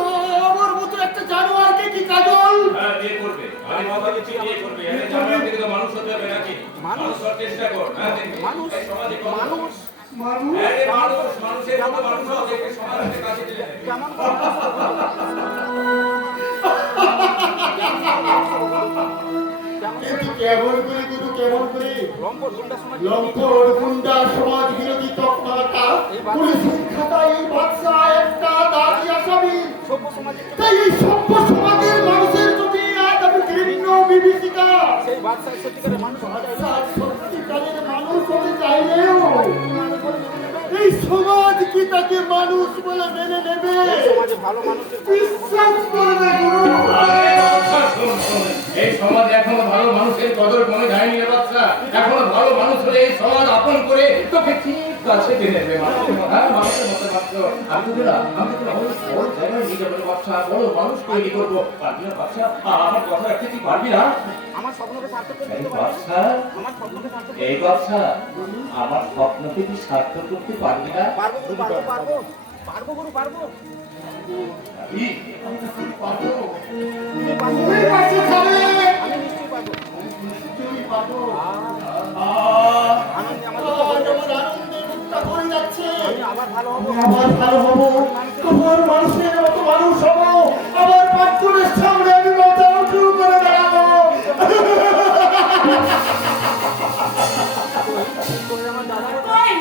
আমার মতো একটা জানোয়ারকে কি কাজল হ্যাঁ, বিয়ে করবে। আরে বাবা, তুই বিয়ে করবি। আরে জানোয়ার থেকে তো মানুষ হতে হবে নাকি? মানুষ হওয়ার চেষ্টা কর। হ্যাঁ, দেখবি। মানুষ এই সমাজে কত মানুষ মানুষ আরে মানুষ, মানুষের মতো মানুষ হও, দেখবি সমাজের কাছে দিলে দেবে। কেমন কিন্তু কেমন করে গুরু কেমন করে লম্পট গুন্ডা সমাজ বিরোধী তকমাটা পুলিশের খাতায় এই বাদশা একটা দাবি আসামি তাই এই সভ্য সমাজের মানুষের প্রতি আজ আমি ঘৃণ্য বিভীষিকা সত্যিকারের মানুষ হতে চাইলেও এই সমাজ কি তাকে মানুষ বলে মেনে নেবে বিশ্বাস করবে গুরু। এই সমাজ এখনো ভালো মানুষের কদর মনে যায়নি রে বাচ্চা। এখনো ভালো মানুষ হলে এই সমাজ আপন করে তোকে ঠিক কাছে টেনে নেবে। মানুষের মতো মাত্র আমি তো বড় জায়গায় নিয়ে যাবো বাচ্চা, বড় মানুষ তৈরি করবো। পারবি না বাচ্চা? আমার কথা রাখতে তুই পারবি না? বাচ্চা, এই বাচ্চা, আমার স্বপ্নকে তুই সার্থক করতে পারবি না? তুমি পাশে থাকলে আবার ভালো হবো, তোমার মানুষের মতো মানুষ হবো, আবার পাঁচজনের সামনে আমি মাথা উঁচু করে দাঁড়াবো। কই?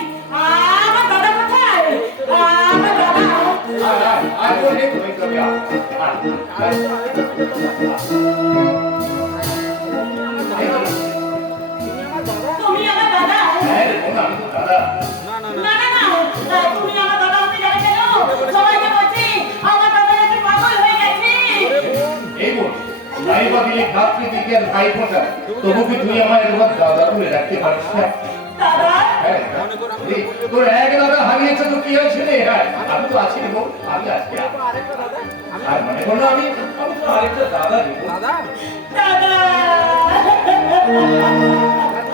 আমার দাদা কোথায়? আমার দাদা তুমি আমার দাদা? না না না, তুমি আমার দাদা হতে যাবে কেন? সবাইকে বলছি আমার দাদা নাকি পাগল হয়ে গেছে। তবু কি তুই আমার একবার দাদা বলে রাখতে পারিস না? দাদা তোর এক দাদা হারিয়েছে তো কি হয়েছে রে? আমি তো আছি রে, আমি আছি। আর মনে করলো আমি তো আরেকটা দাদা দেবো। দাদা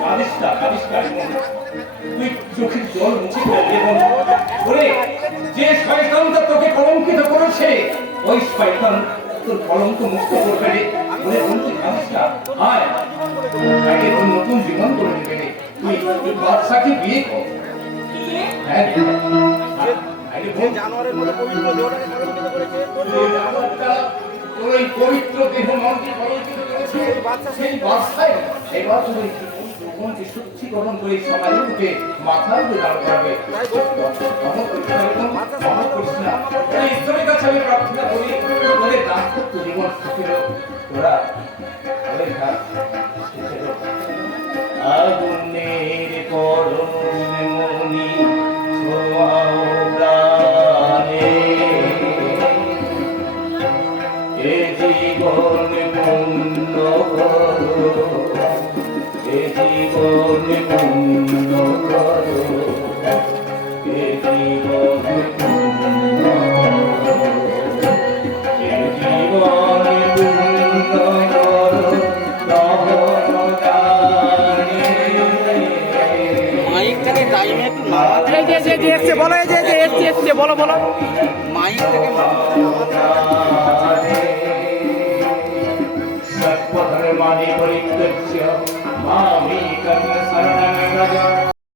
কাঁদিস না, কাঁদিস না। তুই চোখের জল মুছে ফেলবি এবং ওরে, যে শয়তানটা তোকে কলঙ্কিত করেছে ওই শয়তান তোর কলঙ্ক মুক্ত করবে রে। ওরে বন্ধু, কাঁদিস না। আয়, আগে তোর নতুন জীবন করে দেবে রে। তুই বাদশাকে বিয়ে কর। হ্যাঁ, জানোয়ারের মতো পবিত্র দেহটাকে কলঙ্কিত করেছে। তোর এই পবিত্র দেহ মনকে কলঙ্কিত করেছে সেই বাদশাই এবার তুই জীবনকে শুদ্ধিকরণ করে সমাজের রূপে মাথার উপরে দাঁড় করাবে। ঈশ্বরের কাছে আমি প্রার্থনা করি তোদের দাম্পত্য জীবন সুখের হোক। তোরা তোদের ঘর সুখের হোক। আগুনের পরশে মনি ছোঁয়াও প্রাণে, এ জীবন পূর্ণ করো, এ জীবন পূর্ণ করো, এ জীবন পূর্ণ করো, এ জীবন পূর্ণ করো। মাইক থেকে টাইমে একটু এসছে বলো, এসছে বলো বলো। মাইক থেকে সর্বধর্মাণি পরিত্যজ্য মামি কর্ম শরণং ব্রজ।